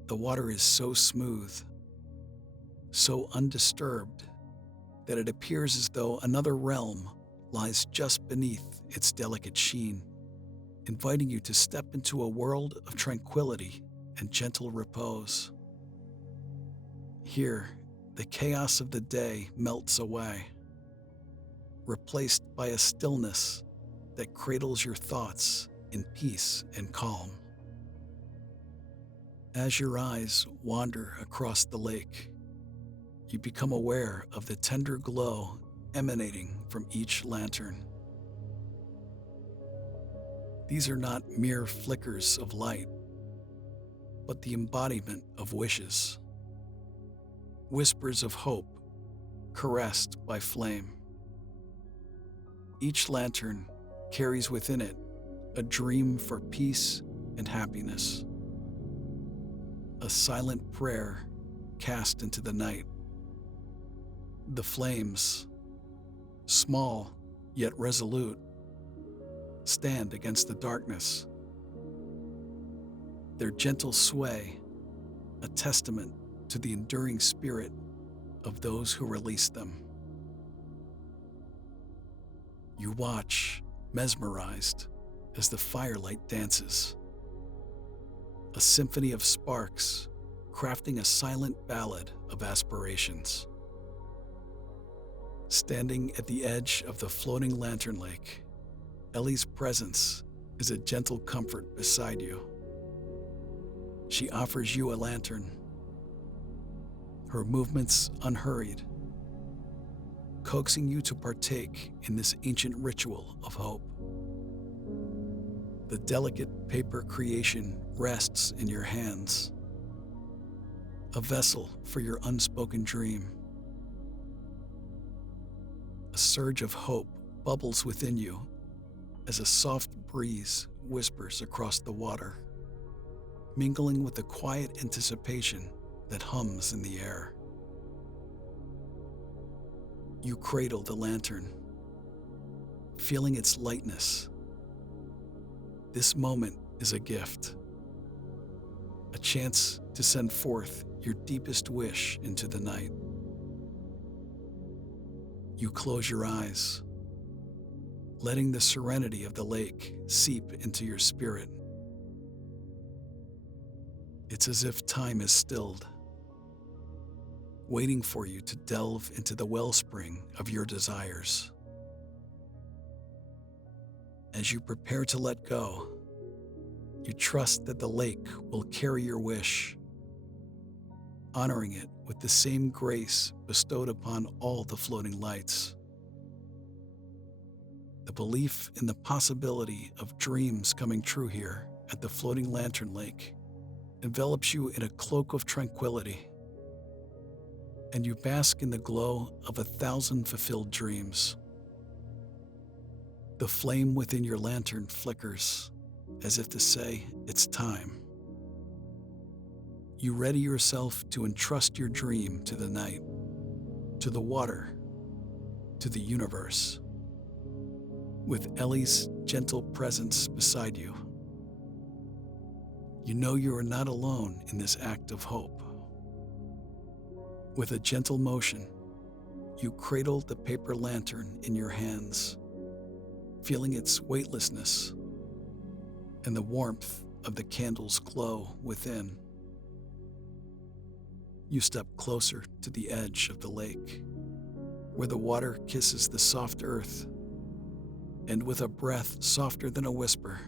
The water is so smooth, so undisturbed, that it appears as though another realm lies just beneath its delicate sheen, inviting you to step into a world of tranquility and gentle repose. Here, the chaos of the day melts away, replaced by a stillness that cradles your thoughts in peace and calm. As your eyes wander across the lake, you become aware of the tender glow emanating from each lantern. These are not mere flickers of light, but the embodiment of wishes, whispers of hope caressed by flame. Each lantern carries within it a dream for peace and happiness, a silent prayer cast into the night. The flames, small yet resolute, stand against the darkness, their gentle sway a testament to the enduring spirit of those who release them. You watch, mesmerized, as the firelight dances, a symphony of sparks crafting a silent ballad of aspirations. Standing at the edge of the floating lantern lake, Elly's presence is a gentle comfort beside you. She offers you a lantern, her movements unhurried, coaxing you to partake in this ancient ritual of hope. The delicate paper creation rests in your hands, a vessel for your unspoken dream. A surge of hope bubbles within you as a soft breeze whispers across the water, mingling with the quiet anticipation that hums in the air. You cradle the lantern, feeling its lightness. This moment is a gift, a chance to send forth your deepest wish into the night. You close your eyes, letting the serenity of the lake seep into your spirit. It's as if time is stilled, waiting for you to delve into the wellspring of your desires. As you prepare to let go, you trust that the lake will carry your wish, honoring it with the same grace bestowed upon all the floating lights. The belief in the possibility of dreams coming true here at the floating lantern lake envelops you in a cloak of tranquility, and you bask in the glow of 1,000 fulfilled dreams. The flame within your lantern flickers, as if to say, it's time. You ready yourself to entrust your dream to the night, to the water, to the universe. With Elly's gentle presence beside you, you know you are not alone in this act of hope. With a gentle motion, you cradle the paper lantern in your hands, feeling its weightlessness and the warmth of the candle's glow within. You step closer to the edge of the lake, where the water kisses the soft earth, and with a breath softer than a whisper,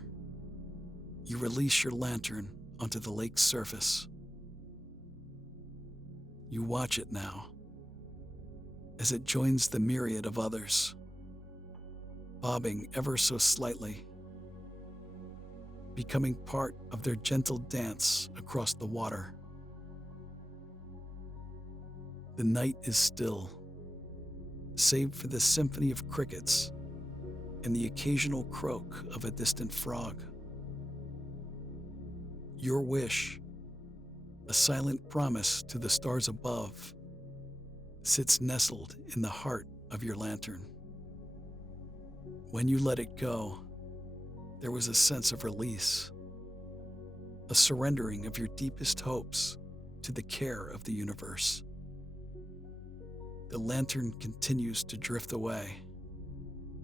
you release your lantern onto the lake's surface. You watch it now, as it joins the myriad of others, bobbing ever so slightly, becoming part of their gentle dance across the water. The night is still, save for the symphony of crickets and the occasional croak of a distant frog. Your wish, a silent promise to the stars above, sits nestled in the heart of your lantern. When you let it go, there was a sense of release, a surrendering of your deepest hopes to the care of the universe. The lantern continues to drift away,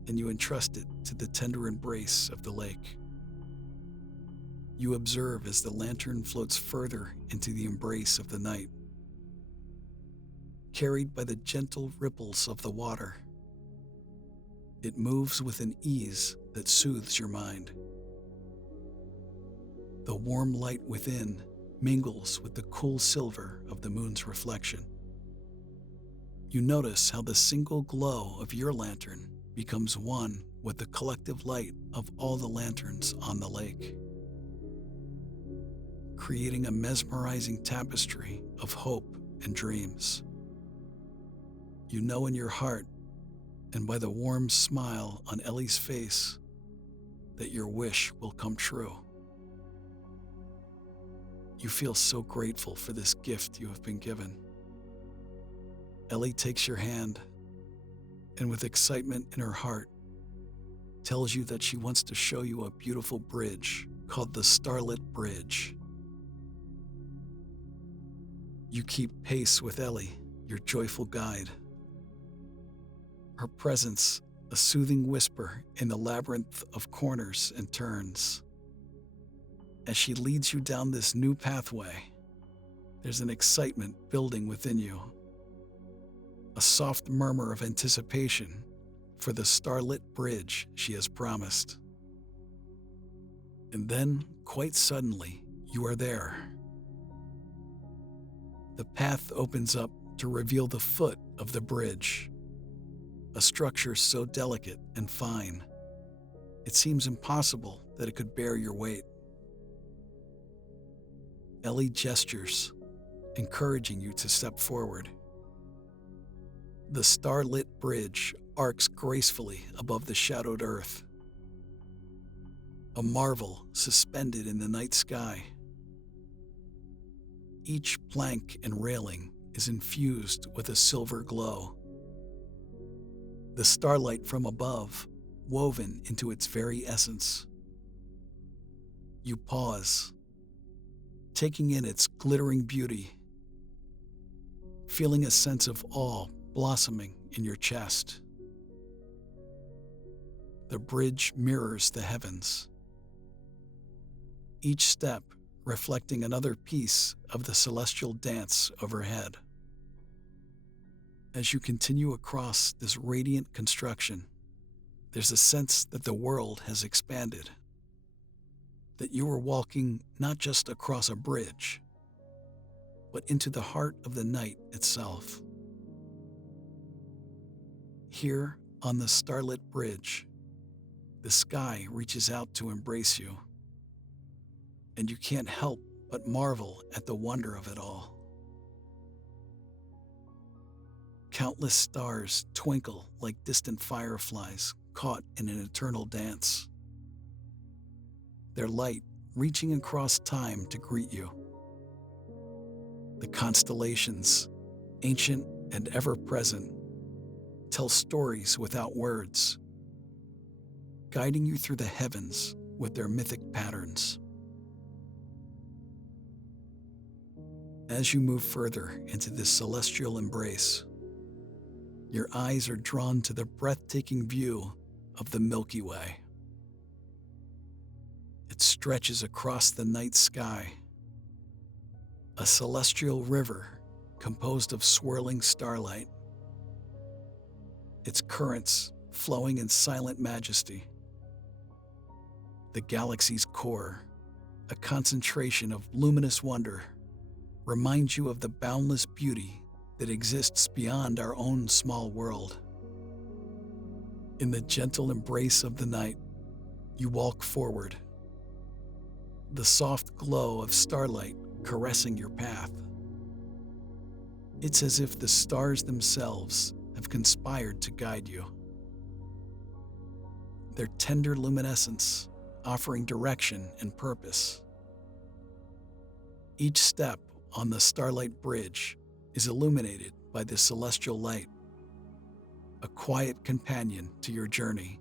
and you entrust it to the tender embrace of the lake. You observe as the lantern floats further into the embrace of the night, carried by the gentle ripples of the water. It moves with an ease that soothes your mind. The warm light within mingles with the cool silver of the moon's reflection. You notice how the single glow of your lantern becomes one with the collective light of all the lanterns on the lake, creating a mesmerizing tapestry of hope and dreams. You know in your heart, and by the warm smile on Elly's face, that your wish will come true. You feel so grateful for this gift you have been given. Elly takes your hand, and with excitement in her heart, tells you that she wants to show you a beautiful bridge called the Starlit Bridge. You keep pace with Elly, your joyful guide. Her presence, a soothing whisper in the labyrinth of corners and turns. As she leads you down this new pathway, there's an excitement building within you, a soft murmur of anticipation for the starlit bridge she has promised. And then, quite suddenly, you are there. The path opens up to reveal the foot of the bridge, a structure so delicate and fine, it seems impossible that it could bear your weight. Elly gestures, encouraging you to step forward. The starlit bridge arcs gracefully above the shadowed earth, a marvel suspended in the night sky. Each plank and railing is infused with a silver glow, the starlight from above woven into its very essence. You pause, taking in its glittering beauty, feeling a sense of awe blossoming in your chest. The bridge mirrors the heavens, each step reflecting another piece of the celestial dance overhead. As you continue across this radiant construction, there's a sense that the world has expanded, that you are walking not just across a bridge, but into the heart of the night itself. Here on the starlit bridge, the sky reaches out to embrace you, and you can't help but marvel at the wonder of it all. Countless stars twinkle like distant fireflies caught in an eternal dance, their light reaching across time to greet you. The constellations, ancient and ever-present, tell stories without words, guiding you through the heavens with their mythic patterns. As you move further into this celestial embrace, your eyes are drawn to the breathtaking view of the Milky Way. It stretches across the night sky, a celestial river composed of swirling starlight, its currents flowing in silent majesty. The galaxy's core, a concentration of luminous wonder, reminds you of the boundless beauty that exists beyond our own small world. In the gentle embrace of the night, you walk forward, the soft glow of starlight caressing your path. It's as if the stars themselves have conspired to guide you, their tender luminescence offering direction and purpose. Each step on the starlight bridge is illuminated by the celestial light, a quiet companion to your journey.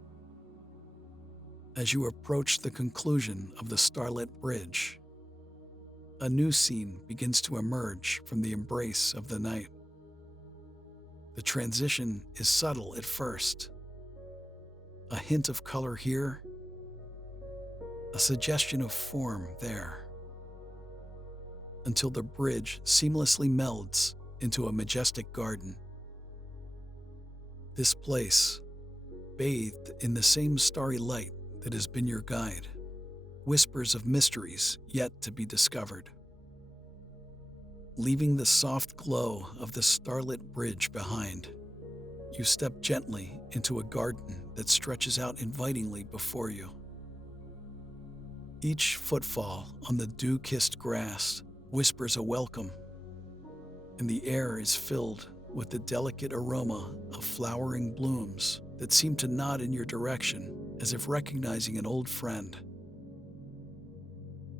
As you approach the conclusion of the starlit bridge, a new scene begins to emerge from the embrace of the night. The transition is subtle at first. A hint of color here, a suggestion of form there, until the bridge seamlessly melds into a majestic garden. This place, bathed in the same starry light that has been your guide, whispers of mysteries yet to be discovered. Leaving the soft glow of the starlit bridge behind, you step gently into a garden that stretches out invitingly before you. Each footfall on the dew-kissed grass whispers a welcome, and the air is filled with the delicate aroma of flowering blooms that seem to nod in your direction as if recognizing an old friend.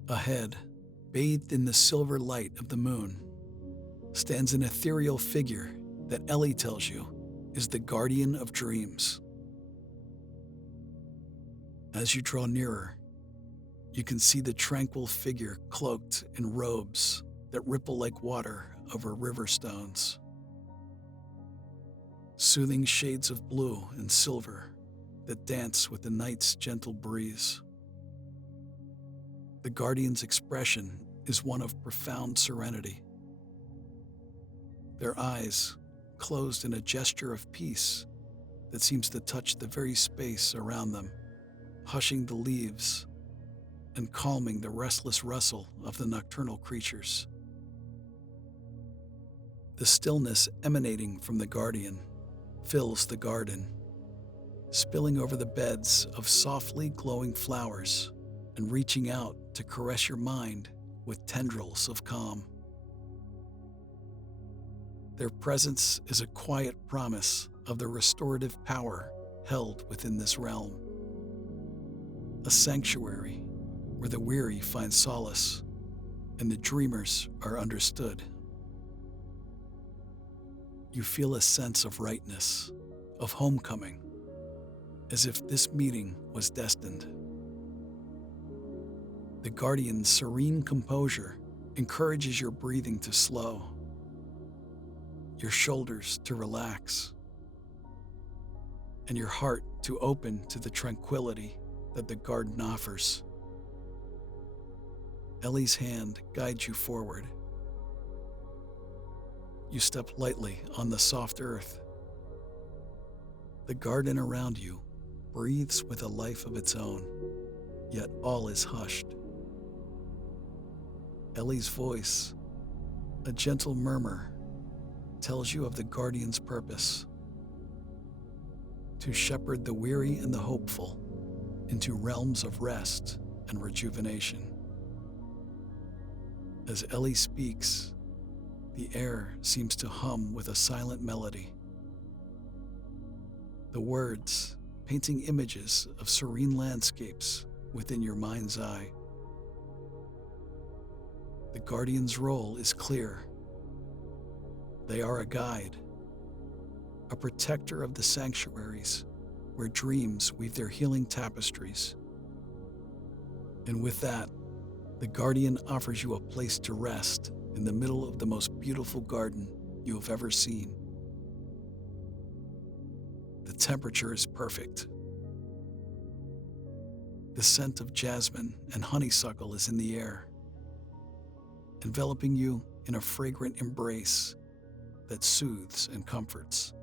Ahead, bathed in the silver light of the moon, stands an ethereal figure that Elly tells you is the guardian of dreams. As you draw nearer, you can see the tranquil figure cloaked in robes that ripple like water over river stones. Soothing shades of blue and silver that dance with the night's gentle breeze. The guardian's expression is one of profound serenity. Their eyes, closed in a gesture of peace that seems to touch the very space around them, hushing the leaves and calming the restless rustle of the nocturnal creatures. The stillness emanating from the guardian fills the garden, spilling over the beds of softly glowing flowers and reaching out to caress your mind with tendrils of calm. Their presence is a quiet promise of the restorative power held within this realm. A sanctuary where the weary find solace and the dreamers are understood. You feel a sense of rightness, of homecoming, as if this meeting was destined. The guardian's serene composure encourages your breathing to slow, your shoulders to relax, and your heart to open to the tranquility that the garden offers. Elly's hand guides you forward. You step lightly on the soft earth. The garden around you breathes with a life of its own, yet all is hushed. Elly's voice, a gentle murmur, tells you of the guardian's purpose: to shepherd the weary and the hopeful into realms of rest and rejuvenation. As Elly speaks, the air seems to hum with a silent melody. The words painting images of serene landscapes within your mind's eye. The guardian's role is clear. They are a guide, a protector of the sanctuaries where dreams weave their healing tapestries. And with that, the guardian offers you a place to rest in the middle of the most beautiful garden you have ever seen. The temperature is perfect, The scent of jasmine and honeysuckle is in the air, enveloping you in a fragrant embrace that soothes and comforts.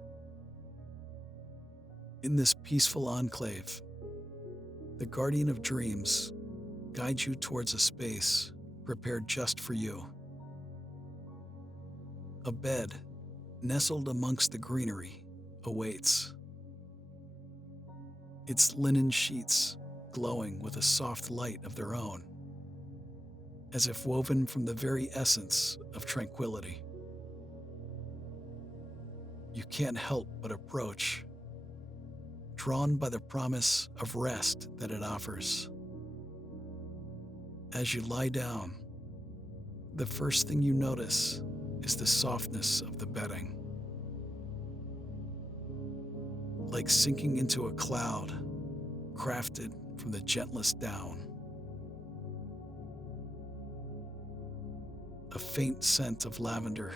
In this peaceful enclave, the guardian of dreams guides you towards a space prepared just for you. A bed, nestled amongst the greenery, awaits. Its linen sheets glowing with a soft light of their own, as if woven from the very essence of tranquility. You can't help but approach, drawn by the promise of rest that it offers. As you lie down, the first thing you notice is the softness of the bedding. Like sinking into a cloud crafted from the gentlest down. A faint scent of lavender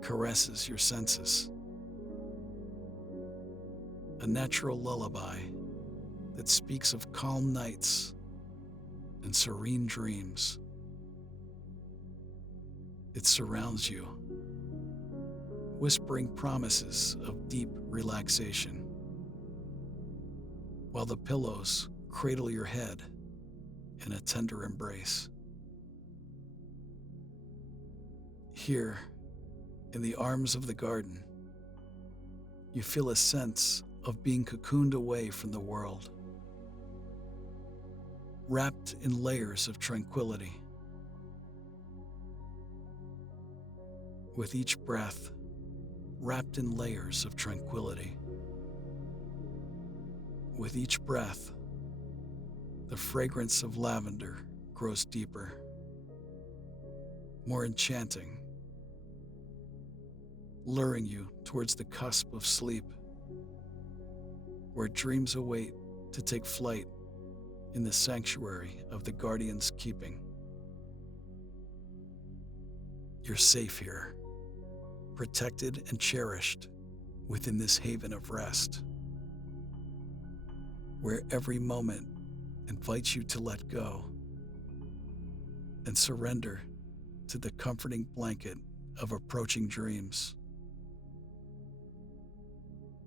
caresses your senses. A natural lullaby that speaks of calm nights and serene dreams. It surrounds you, whispering promises of deep relaxation, while the pillows cradle your head in a tender embrace. Here, in the arms of the garden, you feel a sense of being cocooned away from the world, wrapped in layers of tranquility. With each breath, wrapped in layers of tranquility. With each breath, the fragrance of lavender grows deeper, more enchanting, luring you towards the cusp of sleep, where dreams await to take flight in the sanctuary of the guardian's keeping. You're safe here, protected and cherished within this haven of rest, where every moment invites you to let go and surrender to the comforting blanket of approaching dreams.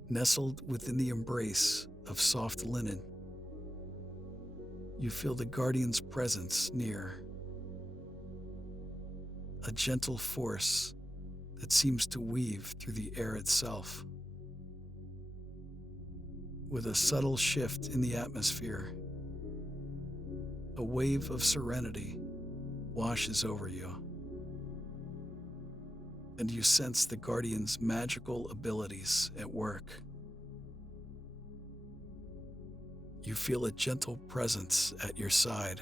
Nestled within the embrace of soft linen, you feel the guardian's presence near, a gentle force that seems to weave through the air itself. With a subtle shift in the atmosphere, a wave of serenity washes over you, and you sense the guardian's magical abilities at work. You feel a gentle presence at your side,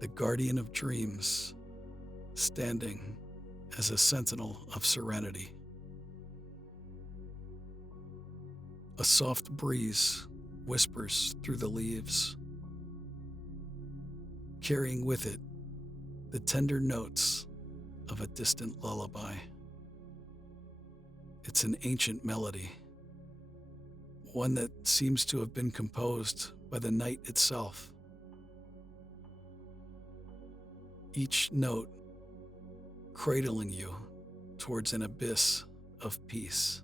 the guardian of dreams, standing as a sentinel of serenity. A soft breeze whispers through the leaves, carrying with it the tender notes of a distant lullaby. It's an ancient melody, one that seems to have been composed by the night itself. Each note cradling you towards an abyss of peace.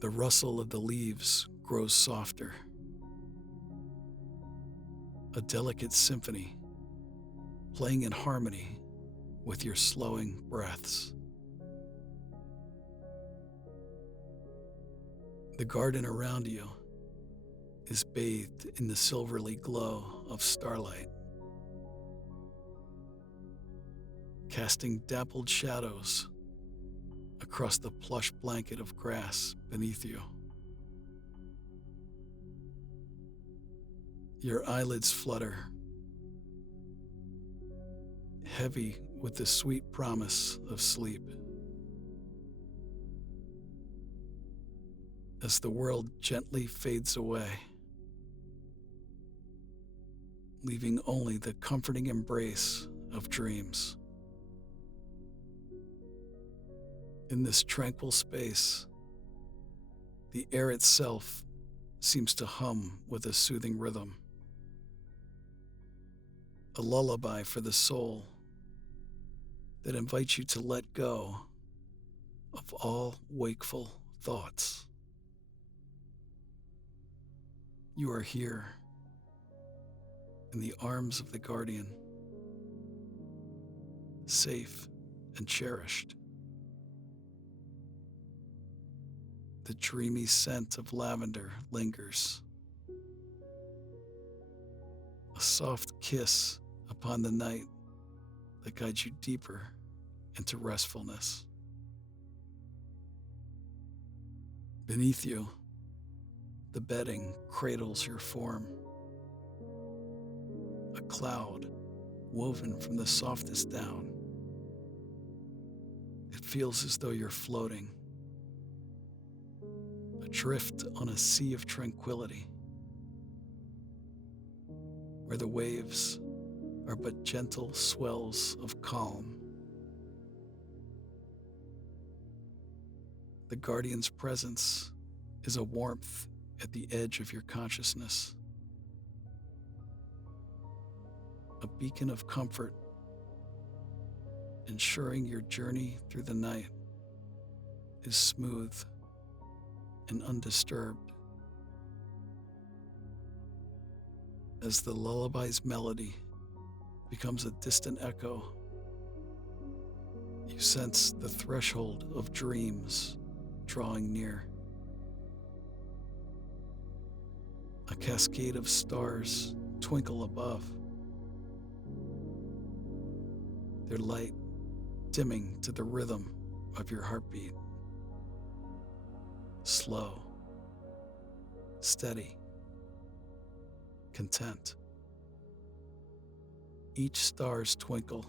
The rustle of the leaves grows softer, a delicate symphony playing in harmony with your slowing breaths. The garden around you is bathed in the silvery glow of starlight, casting dappled shadows across the plush blanket of grass beneath you. Your eyelids flutter, heavy with the sweet promise of sleep. As the world gently fades away, leaving only the comforting embrace of dreams. In this tranquil space, the air itself seems to hum with a soothing rhythm, a lullaby for the soul that invites you to let go of all wakeful thoughts. You are here in the arms of the guardian, safe and cherished. The dreamy scent of lavender lingers, a soft kiss upon the night that guides you deeper into restfulness. Beneath you, the bedding cradles your form, a cloud woven from the softest down. It feels as though you're floating, adrift on a sea of tranquility, where the waves are but gentle swells of calm. The guardian's presence is a warmth at the edge of your consciousness, a beacon of comfort, ensuring your journey through the night is smooth and undisturbed. As the lullaby's melody becomes a distant echo, you sense the threshold of dreams drawing near. A cascade of stars twinkle above, their light dimming to the rhythm of your heartbeat. Slow, steady, content. Each star's twinkle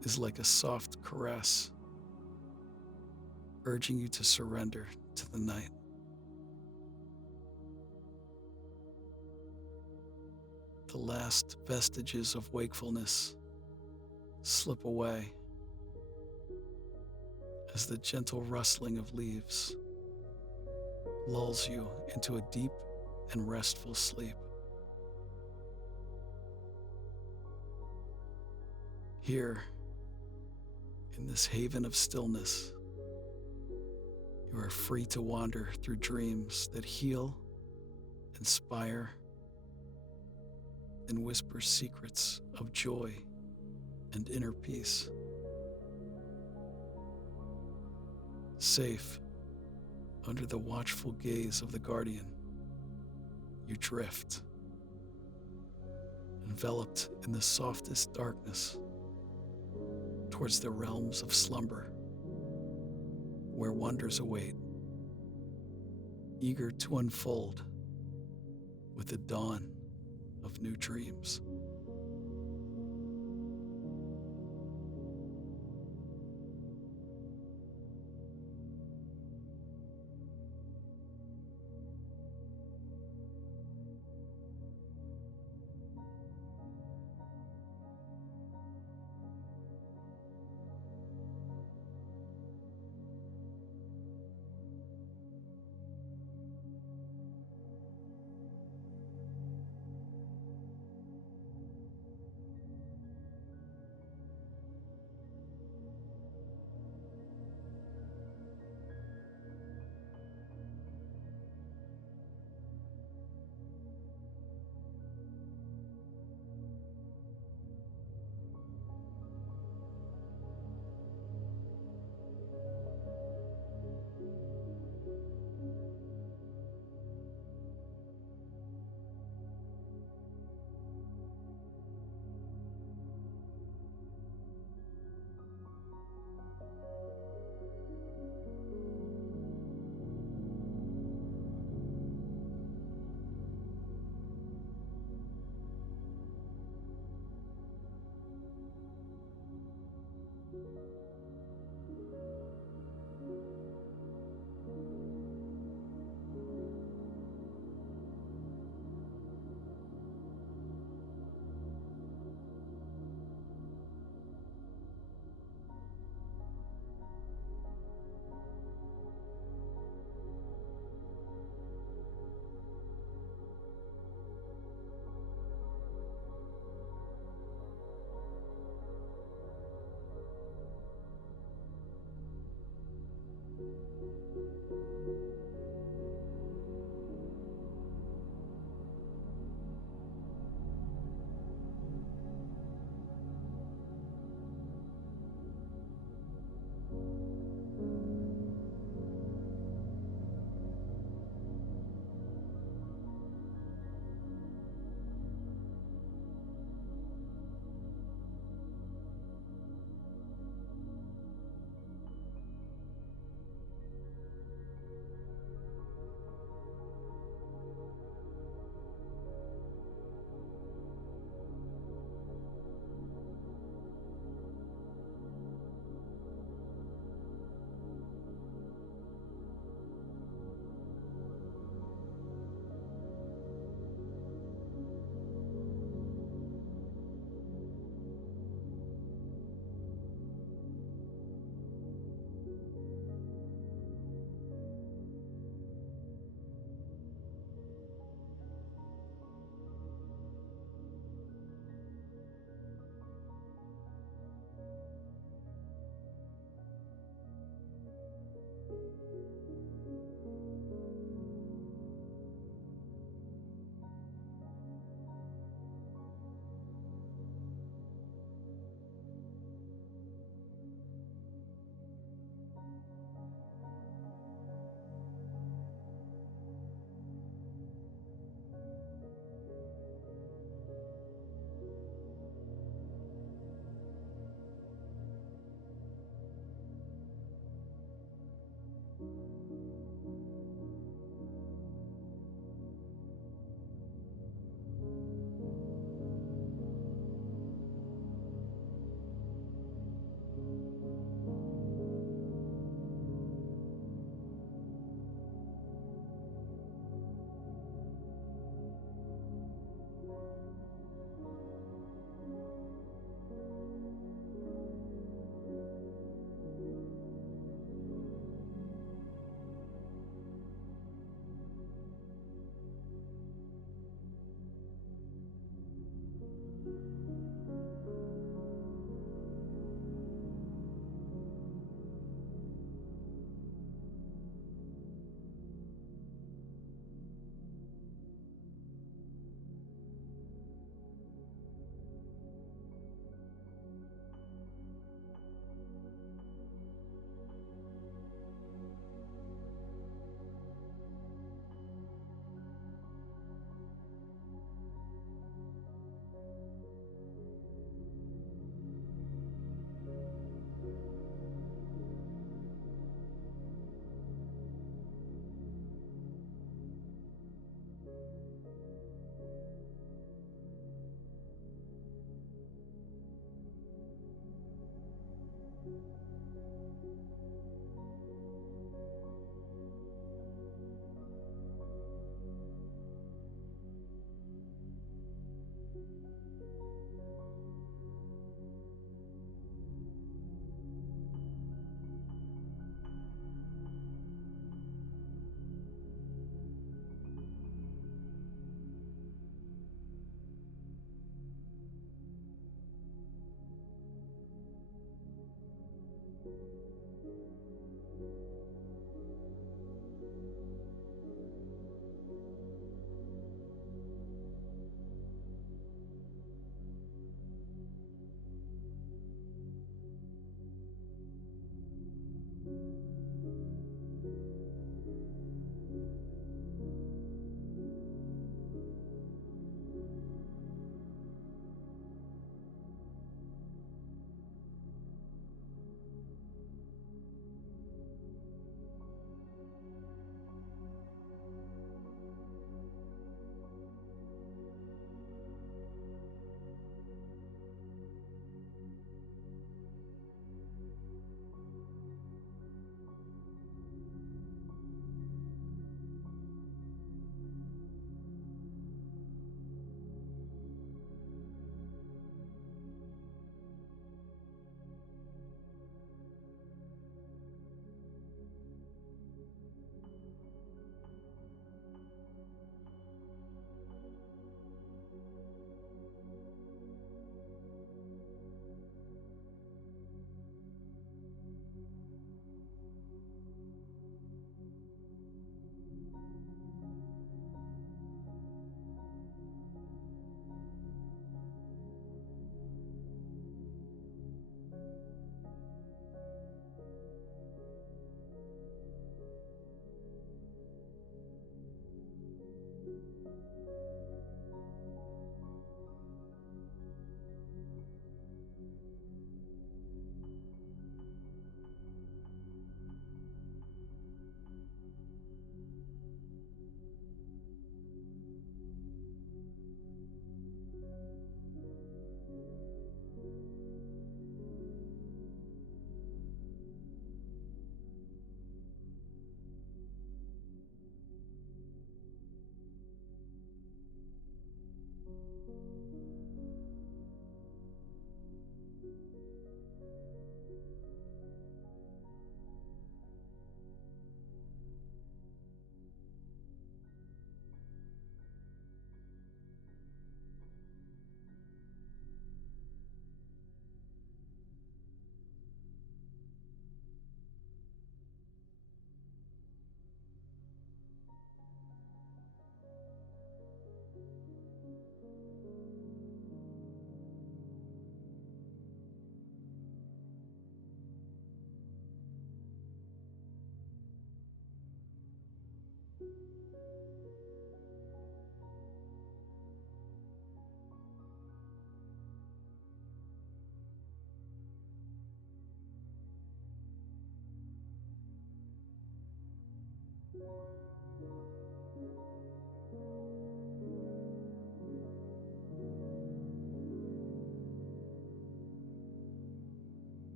is like a soft caress, urging you to surrender to the night. The last vestiges of wakefulness slip away as the gentle rustling of leaves lulls you into a deep and restful sleep. Here, in this haven of stillness, you are free to wander through dreams that heal, inspire, and whisper secrets of joy and inner peace. Safe under the watchful gaze of the guardian, you drift, enveloped in the softest darkness, towards the realms of slumber, where wonders await, eager to unfold with the dawn of new dreams.